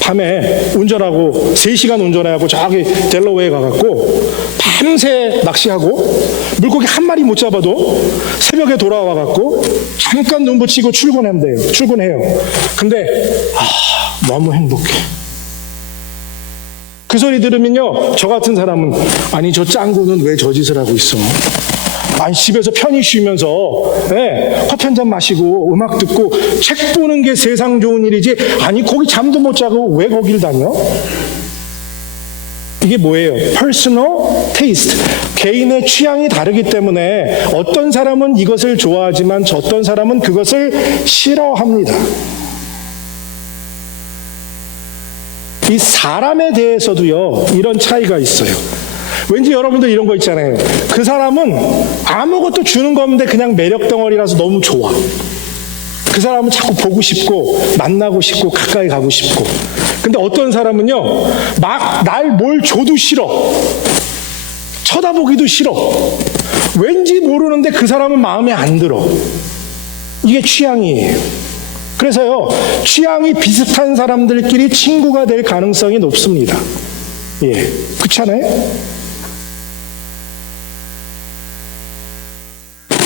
밤에 운전하고 3시간 운전하고 저기 델러웨이 가갖고 밤새 낚시하고 물고기 한 마리 못 잡아도 새벽에 돌아와갖고 잠깐 눈 붙이고 출근해요. 근데 너무 행복해. 그 소리 들으면요, 저 같은 사람은 아니 저 짱구는 왜 저 짓을 하고 있어? 아니 집에서 편히 쉬면서 커피 한 잔 마시고 음악 듣고 책 보는 게 세상 좋은 일이지, 아니 거기 잠도 못 자고 왜 거길 다녀? 이게 뭐예요? Personal taste. 개인의 취향이 다르기 때문에 어떤 사람은 이것을 좋아하지만 어떤 사람은 그것을 싫어합니다. 이 사람에 대해서도요, 이런 차이가 있어요. 왠지 여러분들 이런 거 있잖아요. 그 사람은 아무것도 주는 거 없는데 그냥 매력 덩어리라서 너무 좋아. 그 사람은 자꾸 보고 싶고 만나고 싶고 가까이 가고 싶고. 근데 어떤 사람은요, 막 날 뭘 줘도 싫어. 쳐다보기도 싫어. 왠지 모르는데 그 사람은 마음에 안 들어. 이게 취향이에요. 그래서요, 취향이 비슷한 사람들끼리 친구가 될 가능성이 높습니다. 예, 그렇잖아요?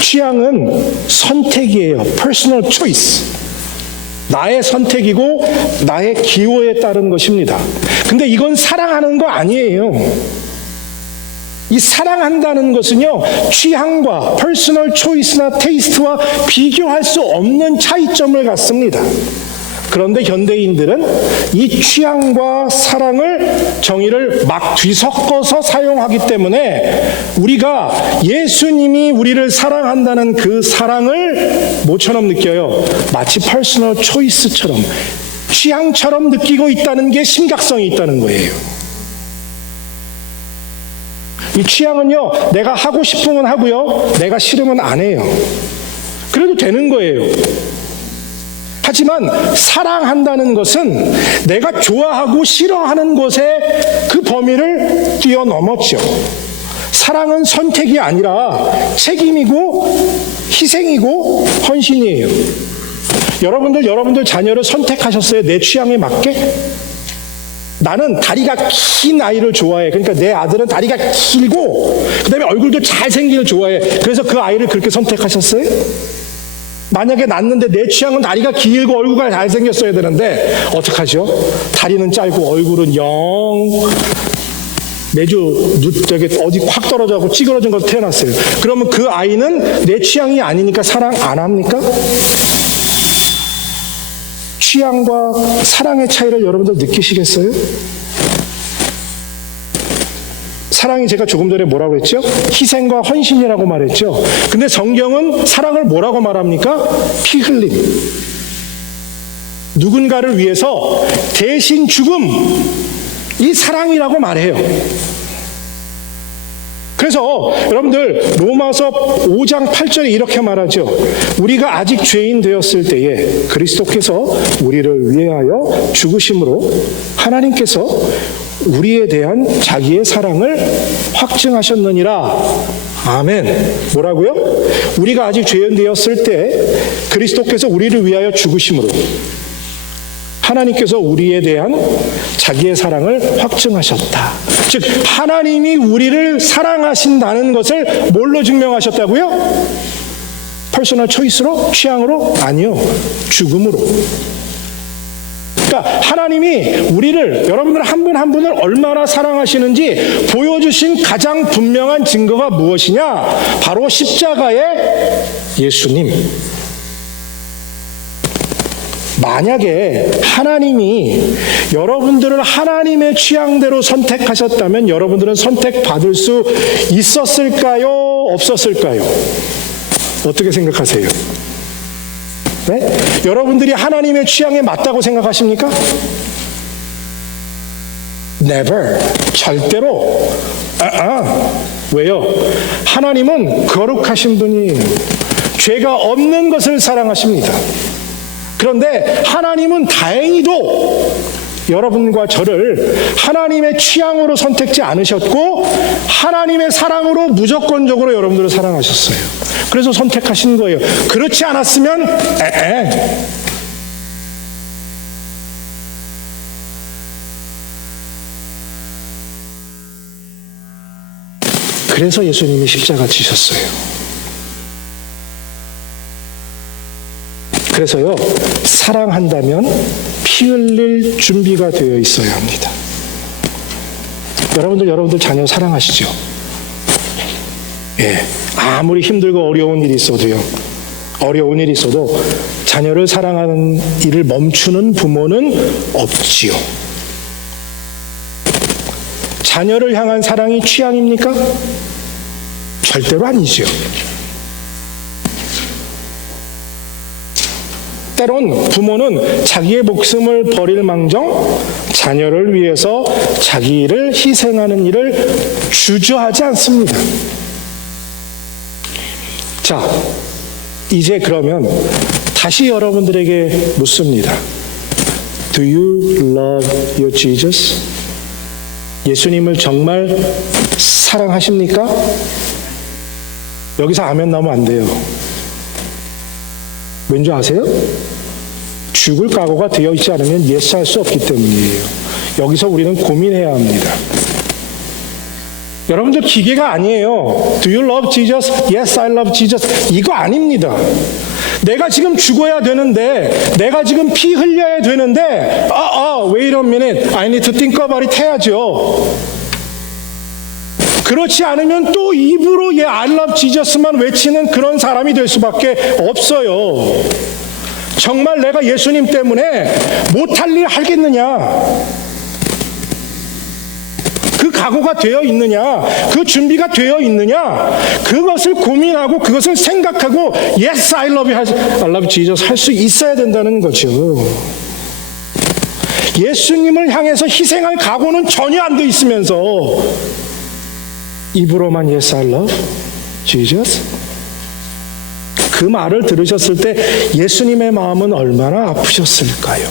취향은 선택이에요. Personal choice. 나의 선택이고 나의 기호에 따른 것입니다. 근데 이건 사랑하는 거 아니에요. 이 사랑한다는 것은요, 취향과 퍼스널 초이스나 테이스트와 비교할 수 없는 차이점을 갖습니다. 그런데 현대인들은 이 취향과 사랑을, 정의를 막 뒤섞어서 사용하기 때문에 우리가 예수님이 우리를 사랑한다는 그 사랑을 뭐처럼 느껴요? 마치 퍼스널 초이스처럼, 취향처럼 느끼고 있다는 게 심각성이 있다는 거예요. 이 취향은요, 내가 하고 싶으면 하고요, 내가 싫으면 안 해요. 그래도 되는 거예요. 하지만 사랑한다는 것은 내가 좋아하고 싫어하는 것의 그 범위를 뛰어넘었죠. 사랑은 선택이 아니라 책임이고 희생이고 헌신이에요. 여러분들 자녀를 선택하셨어요? 내 취향에 맞게? 나는 다리가 긴 아이를 좋아해. 그러니까 내 아들은 다리가 길고 그 다음에 얼굴도 잘생기는 좋아해. 그래서 그 아이를 그렇게 선택하셨어요? 만약에 낳는데 내 취향은 다리가 길고 얼굴가 잘생겼어야 되는데 어떡하죠? 다리는 짧고 얼굴은 영 매주 어디 확 떨어져서 찌그러진 것도 태어났어요. 그러면 그 아이는 내 취향이 아니니까 사랑 안 합니까? 취향과 사랑의 차이를 여러분들 느끼시겠어요? 사랑이 제가 조금 전에 뭐라고 했죠? 희생과 헌신이라고 말했죠. 근데 성경은 사랑을 뭐라고 말합니까? 피 흘림. 누군가를 위해서 대신 죽음. 이 사랑이라고 말해요. 그래서 여러분들 로마서 5장 8절에 이렇게 말하죠. 우리가 아직 죄인 되었을 때에 그리스도께서 우리를 위하여 죽으심으로 하나님께서 우리에 대한 자기의 사랑을 확증하셨느니라 아멘. 뭐라고요? 우리가 아직 죄인 되었을 때 그리스도께서 우리를 위하여 죽으심으로 하나님께서 우리에 대한 자기의 사랑을 확증하셨다. 즉 하나님이 우리를 사랑하신다는 것을 뭘로 증명하셨다고요? 퍼스널 초이스로? 취향으로? 아니요. 죽음으로. 그러니까 하나님이 우리를, 여러분들 한 분 한 분을 얼마나 사랑하시는지 보여주신 가장 분명한 증거가 무엇이냐? 바로 십자가의 예수님. 만약에 하나님이 여러분들을 하나님의 취향대로 선택하셨다면 여러분들은 선택받을 수 있었을까요? 없었을까요? 어떻게 생각하세요? 네? 여러분들이 하나님의 취향에 맞다고 생각하십니까? Never. 절대로. 왜요? 하나님은 거룩하신 분이에요. 죄가 없는 것을 사랑하십니다. 그런데 하나님은 다행히도 여러분과 저를 하나님의 취향으로 선택지 않으셨고 하나님의 사랑으로 무조건적으로 여러분들을 사랑하셨어요. 그래서 선택하신 거예요. 그렇지 않았으면 그래서 예수님이 십자가 지셨어요. 그래서요, 사랑한다면 피 흘릴 준비가 되어 있어야 합니다. 여러분들 자녀 사랑하시죠? 예. 아무리 힘들고 어려운 일이 있어도 자녀를 사랑하는 일을 멈추는 부모는 없지요. 자녀를 향한 사랑이 취향입니까? 절대로 아니지요. 때론 부모는 자기의 목숨을 버릴 망정 자녀를 위해서 자기를 희생하는 일을 주저하지 않습니다. 자, 이제 그러면 다시 여러분들에게 묻습니다. Do you love your Jesus? 예수님을 정말 사랑하십니까? 여기서 아멘 나오면 안 돼요. 왠지 아세요? 죽을 각오가 되어 있지 않으면 예스 할 수 없기 때문이에요. 여기서 우리는 고민해야 합니다. 여러분들 기계가 아니에요. Do you love Jesus? Yes, I love Jesus. 이거 아닙니다. 내가 지금 죽어야 되는데, 내가 지금 피 흘려야 되는데, wait a minute, I need to think about it 해야죠. 그렇지 않으면 또 입으로 I love Jesus만 외치는 그런 사람이 될 수밖에 없어요. 정말 내가 예수님 때문에 못할 일 하겠느냐? 그 각오가 되어 있느냐? 그 준비가 되어 있느냐? 그것을 고민하고 그것을 생각하고 Yes, I love Jesus 할 수 있어야 된다는 거죠. 예수님을 향해서 희생할 각오는 전혀 안 돼 있으면서 입으로만 Yes, I love Jesus? 그 말을 들으셨을 때 예수님의 마음은 얼마나 아프셨을까요?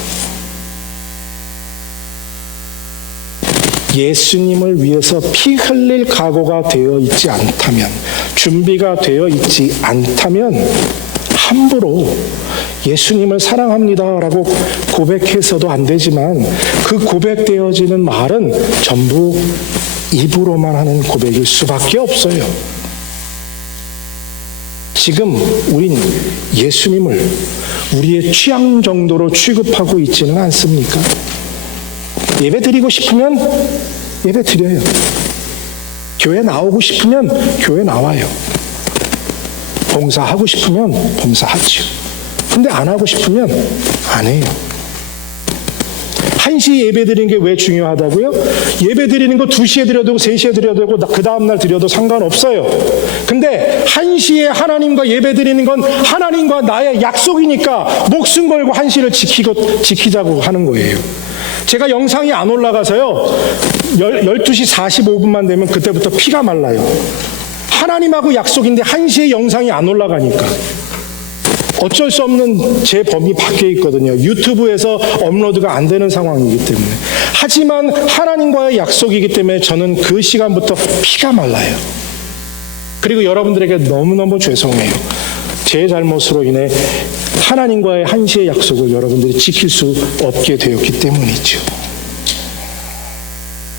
예수님을 위해서 피 흘릴 각오가 되어 있지 않다면, 준비가 되어 있지 않다면 함부로 예수님을 사랑합니다라고 고백해서도 안 되지만 그 고백되어지는 말은 전부 입으로만 하는 고백일 수밖에 없어요. 지금 우린 예수님을 우리의 취향 정도로 취급하고 있지는 않습니까? 예배 드리고 싶으면 예배 드려요. 교회 나오고 싶으면 교회 나와요. 봉사하고 싶으면 봉사하죠. 근데 안 하고 싶으면 안 해요. 1시에 예배 드리는 게 왜 중요하다고요? 예배 드리는 거 2시에 드려도 되고 3시에 드려도 되고 그 다음날 드려도 상관없어요. 근데 1시에 하나님과 예배 드리는 건 하나님과 나의 약속이니까 목숨 걸고 1시를 지키자고 하는 거예요. 제가 영상이 안 올라가서요, 12시 45분만 되면 그때부터 피가 말라요. 하나님하고 약속인데 1시에 영상이 안 올라가니까. 어쩔 수 없는 제 범위 밖에 있거든요. 유튜브에서 업로드가 안 되는 상황이기 때문에. 하지만 하나님과의 약속이기 때문에 저는 그 시간부터 피가 말라요. 그리고 여러분들에게 너무너무 죄송해요. 제 잘못으로 인해 하나님과의 한시의 약속을 여러분들이 지킬 수 없게 되었기 때문이죠.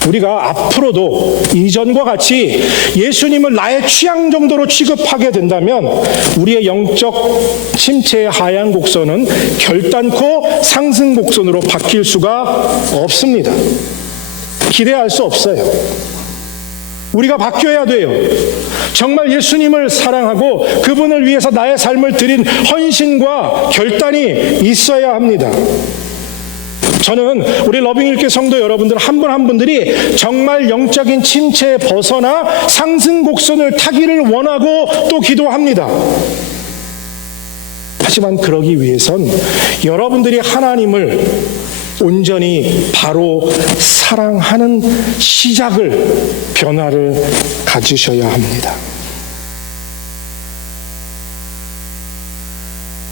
우리가 앞으로도 이전과 같이 예수님을 나의 취향 정도로 취급하게 된다면 우리의 영적 침체의 하향 곡선은 결단코 상승 곡선으로 바뀔 수가 없습니다. 기대할 수 없어요. 우리가 바뀌어야 돼요. 정말 예수님을 사랑하고 그분을 위해서 나의 삶을 드린 헌신과 결단이 있어야 합니다. 저는 우리 러빙일교 성도 여러분들 한 분 한 분들이 정말 영적인 침체에 벗어나 상승 곡선을 타기를 원하고 또 기도합니다. 하지만 그러기 위해선 여러분들이 하나님을 온전히 바로 사랑하는 시작을, 변화를 가지셔야 합니다.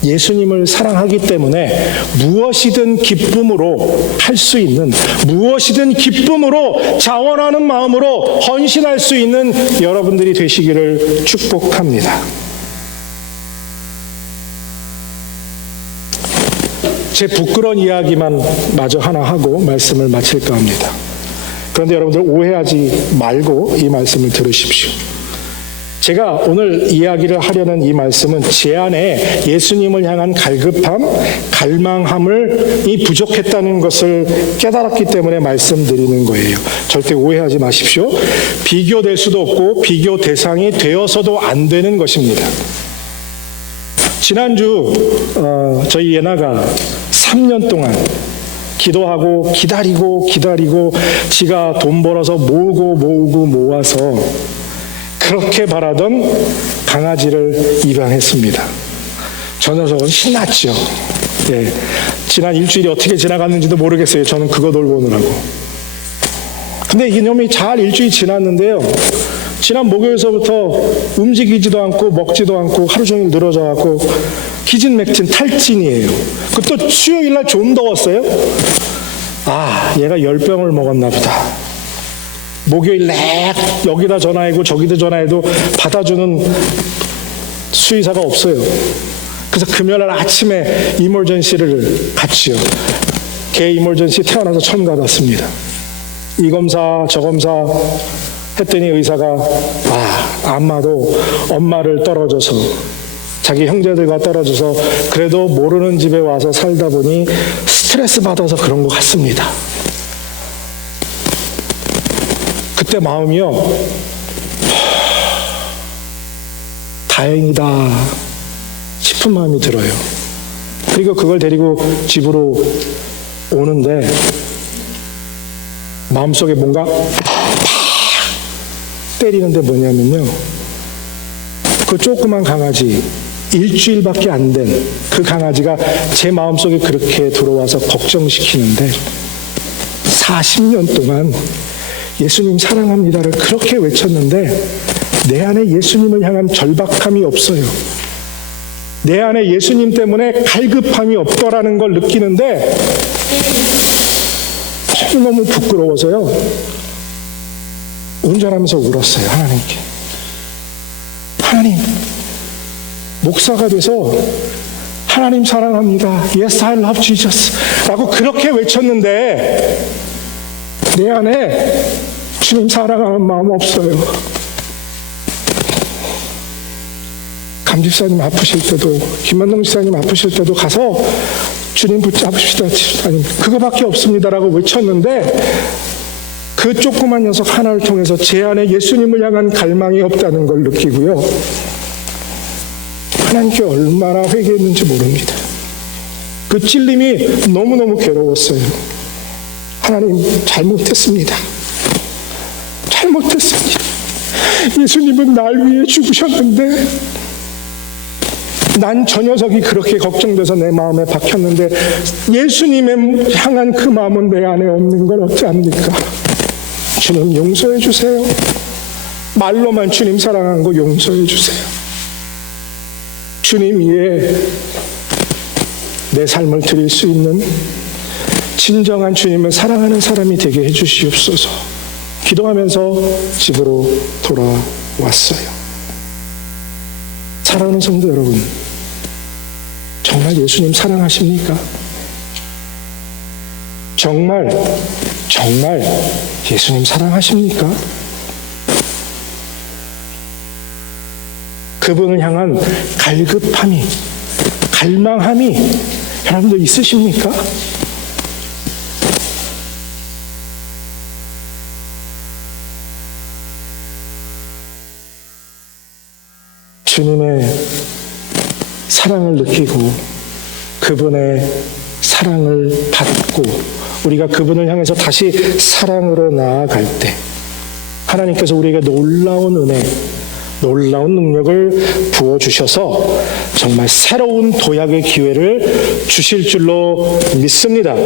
예수님을 사랑하기 때문에 무엇이든 기쁨으로 할 수 있는, 무엇이든 기쁨으로 자원하는 마음으로 헌신할 수 있는 여러분들이 되시기를 축복합니다. 제 부끄러운 이야기만 마저 하나 하고 말씀을 마칠까 합니다. 그런데 여러분들 오해하지 말고 이 말씀을 들으십시오. 제가 오늘 이야기를 하려는 이 말씀은 제 안에 예수님을 향한 갈급함, 갈망함이 부족했다는 것을 깨달았기 때문에 말씀드리는 거예요. 절대 오해하지 마십시오. 비교될 수도 없고 비교 대상이 되어서도 안 되는 것입니다. 지난주 저희 예나가 3년 동안 기도하고 기다리고 지가 돈 벌어서 모아서 그렇게 바라던 강아지를 입양했습니다. 저 녀석은 신났죠. 예. 지난 일주일이 어떻게 지나갔는지도 모르겠어요. 저는 그거 돌보느라고. 근데 이놈이 잘 일주일이 지났는데요. 지난 목요일서부터 움직이지도 않고 먹지도 않고 하루 종일 늘어져갖고 기진맥진 탈진이에요. 그 또 수요일날 좀 더웠어요. 아, 얘가 열병을 먹었나 보다. 목요일 내 여기다 전화하고 저기다 전화해도 받아주는 수의사가 없어요. 그래서 금요일 아침에 이멀전시를 갔지요. 개 이멀전시 태어나서 처음 가봤습니다. 이 검사 저 검사 했더니 의사가 아마도 엄마를 떨어져서 자기 형제들과 떨어져서 그래도 모르는 집에 와서 살다 보니 스트레스 받아서 그런 것 같습니다. 그때 마음이요, 다행이다 싶은 마음이 들어요. 그리고 그걸 데리고 집으로 오는데 마음속에 뭔가 때리는데 뭐냐면요, 그 조그만 강아지, 일주일밖에 안 된 그 강아지가 제 마음속에 그렇게 들어와서 걱정시키는데 40년 동안 예수님 사랑합니다를 그렇게 외쳤는데 내 안에 예수님을 향한 절박함이 없어요. 내 안에 예수님 때문에 갈급함이 없더라는 걸 느끼는데 너무 부끄러워서요, 운전하면서 울었어요. 하나님께. 하나님, 목사가 돼서 하나님 사랑합니다. Yes, I love Jesus 라고 그렇게 외쳤는데 내 안에 주님 사랑하는 마음 없어요. 감 집사님 아프실 때도, 김만동 집사님 아프실 때도 가서 주님 붙잡으시다 집사님 그거밖에 없습니다라고 외쳤는데 그 조그만 녀석 하나를 통해서 제 안에 예수님을 향한 갈망이 없다는 걸 느끼고요, 하나님께 얼마나 회개했는지 모릅니다. 그 찔림이 너무너무 괴로웠어요. 하나님, 잘못했습니다. 잘못했습니다. 예수님은 날 위해 죽으셨는데 난 저 녀석이 그렇게 걱정돼서 내 마음에 박혔는데 예수님의 향한 그 마음은 내 안에 없는 걸 어찌합니까? 주님 용서해 주세요. 말로만 주님 사랑한 거 용서해 주세요. 주님 위에 내 삶을 드릴 수 있는 진정한 주님을 사랑하는 사람이 되게 해주시옵소서. 기도하면서 집으로 돌아왔어요. 사랑하는 성도 여러분, 정말 예수님 사랑하십니까? 정말 예수님 사랑하십니까? 그분을 향한 갈급함이, 갈망함이 여러분들 있으십니까? 주님의 사랑을 느끼고 그분의 사랑을 받고 우리가 그분을 향해서 다시 사랑으로 나아갈 때 하나님께서 우리에게 놀라운 은혜, 놀라운 능력을 부어주셔서 정말 새로운 도약의 기회를 주실 줄로 믿습니다.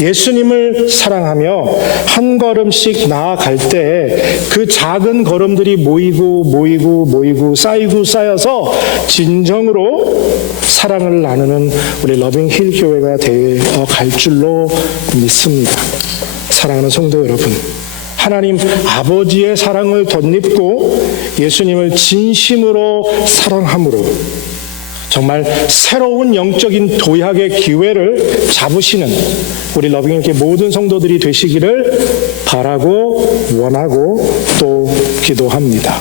예수님을 사랑하며 한 걸음씩 나아갈 때 그 작은 걸음들이 모이고 쌓여서 진정으로 사랑을 나누는 우리 러빙힐 교회가 되어 갈 줄로 믿습니다. 사랑하는 성도 여러분, 하나님 아버지의 사랑을 덧입고 예수님을 진심으로 사랑함으로 정말 새로운 영적인 도약의 기회를 잡으시는 우리 러빙힐 모든 성도들이 되시기를 바라고 원하고 또 기도합니다.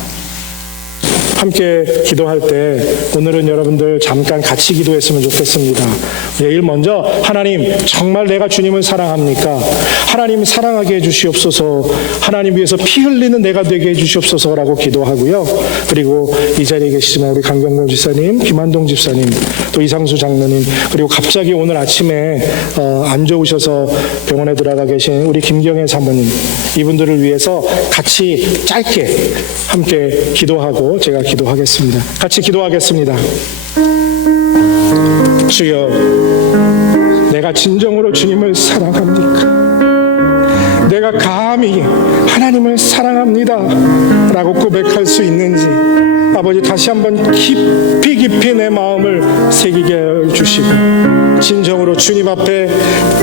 함께 기도할 때 오늘은 여러분들 잠깐 같이 기도했으면 좋겠습니다. 내일 먼저 하나님 정말 내가 주님을 사랑합니까? 하나님 사랑하게 해주시옵소서. 하나님 위해서 피 흘리는 내가 되게 해주시옵소서라고 기도하고요. 그리고 이 자리에 계시지만 우리 강경범 집사님, 김한동 집사님, 또 이상수 장로님, 그리고 갑자기 오늘 아침에 안 좋으셔서 병원에 들어가 계신 우리 김경애 사모님, 이분들을 위해서 같이 짧게 함께 기도하고 제가 기도하겠습니다. 같이 기도하겠습니다. 주여, 내가 진정으로 주님을 사랑합니까? 내가 감히 하나님을 사랑합니다 라고 고백할 수 있는지 아버지 다시 한번 깊이 내 마음을 새기게 해주시고 진정으로 주님 앞에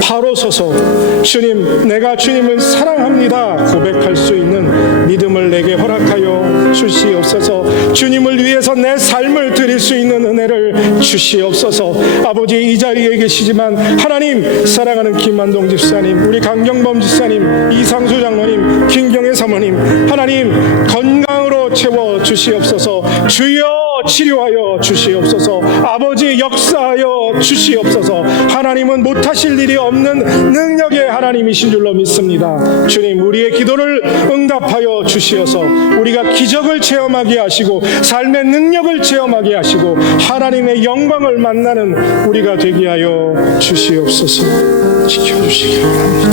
바로 서서 주님, 내가 주님을 사랑합니다 고백할 수 있는 믿음을 내게 허락하여 주시옵소서. 주님을 위해서 내 삶을 드릴 수 있는 은혜를 주시옵소서. 아버지, 이 자리에 계시지만 하나님, 사랑하는 김한동 집사님, 우리 강경범 집사님, 이상수 장로님, 김경애 사모님, 하나님 건강으로 채워 주시옵소서. 주여 치료하여 주시옵소서. 아버지 역사하여 주시옵소서. 하나님은 못하실 일이 없는 능력의 하나님이신 줄로 믿습니다. 주님, 우리의 기도를 응답하여 주시어서 우리가 기적을 체험하게 하시고 삶의 능력을 체험하게 하시고 하나님의 영광을 만나는 우리가 되게 하여 주시옵소서. 지켜주시기 바랍니다.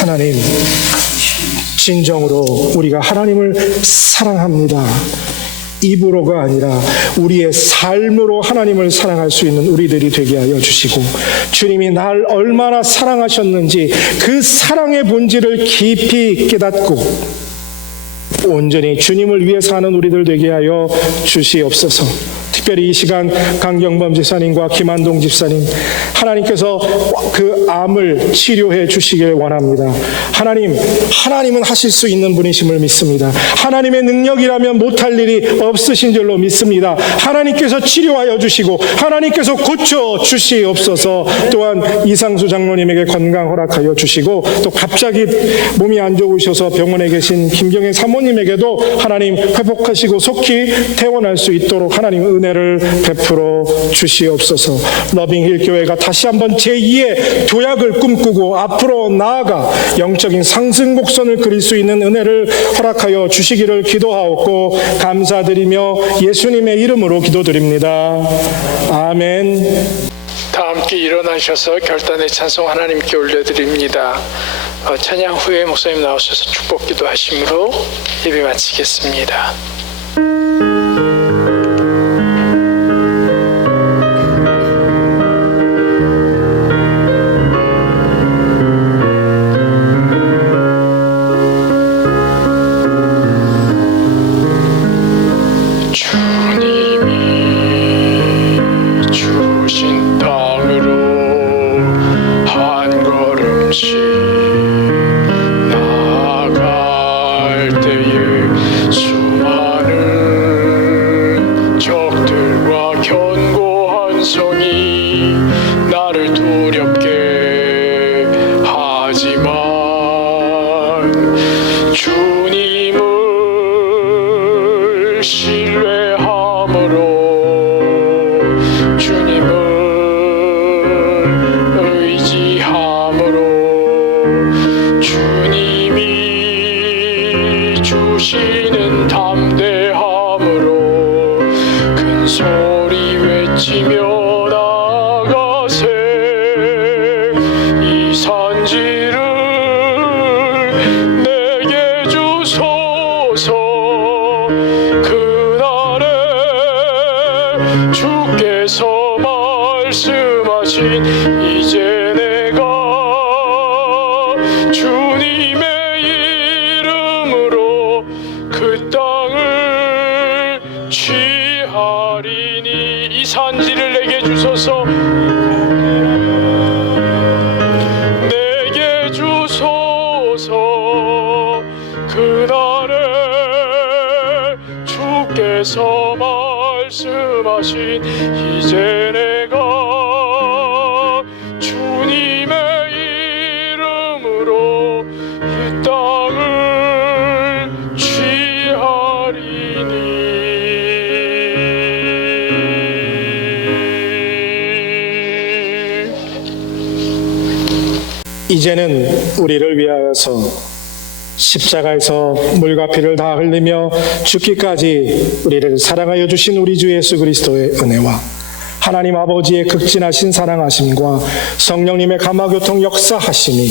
하나님, 진정으로 우리가 하나님을 사랑합니다. 입으로가 아니라 우리의 삶으로 하나님을 사랑할 수 있는 우리들이 되게 하여 주시고 주님이 날 얼마나 사랑하셨는지 그 사랑의 본질을 깊이 깨닫고 온전히 주님을 위해 사는 우리들 되게 하여 주시옵소서. 특별히 이 시간 강경범 집사님과 김한동 집사님, 하나님께서 그 암을 치료해 주시길 원합니다. 하나님은 하실 수 있는 분이심을 믿습니다. 하나님의 능력이라면 못할 일이 없으신 줄로 믿습니다. 하나님께서 치료하여 주시고 하나님께서 고쳐 주시옵소서. 또한 이상수 장로님에게 건강 허락하여 주시고 또 갑자기 몸이 안 좋으셔서 병원에 계신 김경애 사모님에게도 하나님 회복하시고 속히 퇴원할 수 있도록 하나님 은혜를 베풀어 주시옵소서. 러빙힐 교회가 다시 한번 제2의 도약을 꿈꾸고 앞으로 나아가 영적인 상승 곡선을 그릴 수 있는 은혜를 허락하여 주시기를 기도하옵고 감사드리며 예수님의 이름으로 기도드립니다. 아멘. 다 함께 일어나셔서 결단의 찬송 하나님께 올려드립니다. 찬양 후에 목사님 나오셔서 축복 기도하심으로 예배 마치겠습니다. 나갈 때에 수많은 신뢰함으로 주님을 의지함으로 주님이 주시는 담대함으로 큰 소리 외치며 나가세. 이 산지를 내게 주소서. 그날에 주께서 말씀하신 이제 내가 주님의 이름으로 그 땅을 취하리니. 이 산지를 내게 주소서. 내게 주소서. 그날에 주께서 말씀하신 이제 내가 주님의 이름으로 이 땅을 취하리니. 이제는 우리를 위하여서 십자가에서 물과 피를 다 흘리며 죽기까지 우리를 사랑하여 주신 우리 주 예수 그리스도의 은혜와 하나님 아버지의 극진하신 사랑하심과 성령님의 감화교통 역사하심이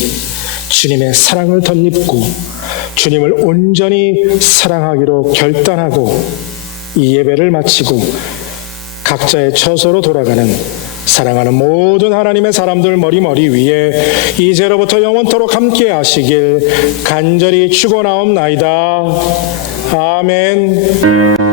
주님의 사랑을 덧입고 주님을 온전히 사랑하기로 결단하고 이 예배를 마치고 각자의 처소로 돌아가는 사랑하는 모든 하나님의 사람들 머리 위에 이제로부터 영원토록 함께 하시길 간절히 축원하옵나이다. 아멘.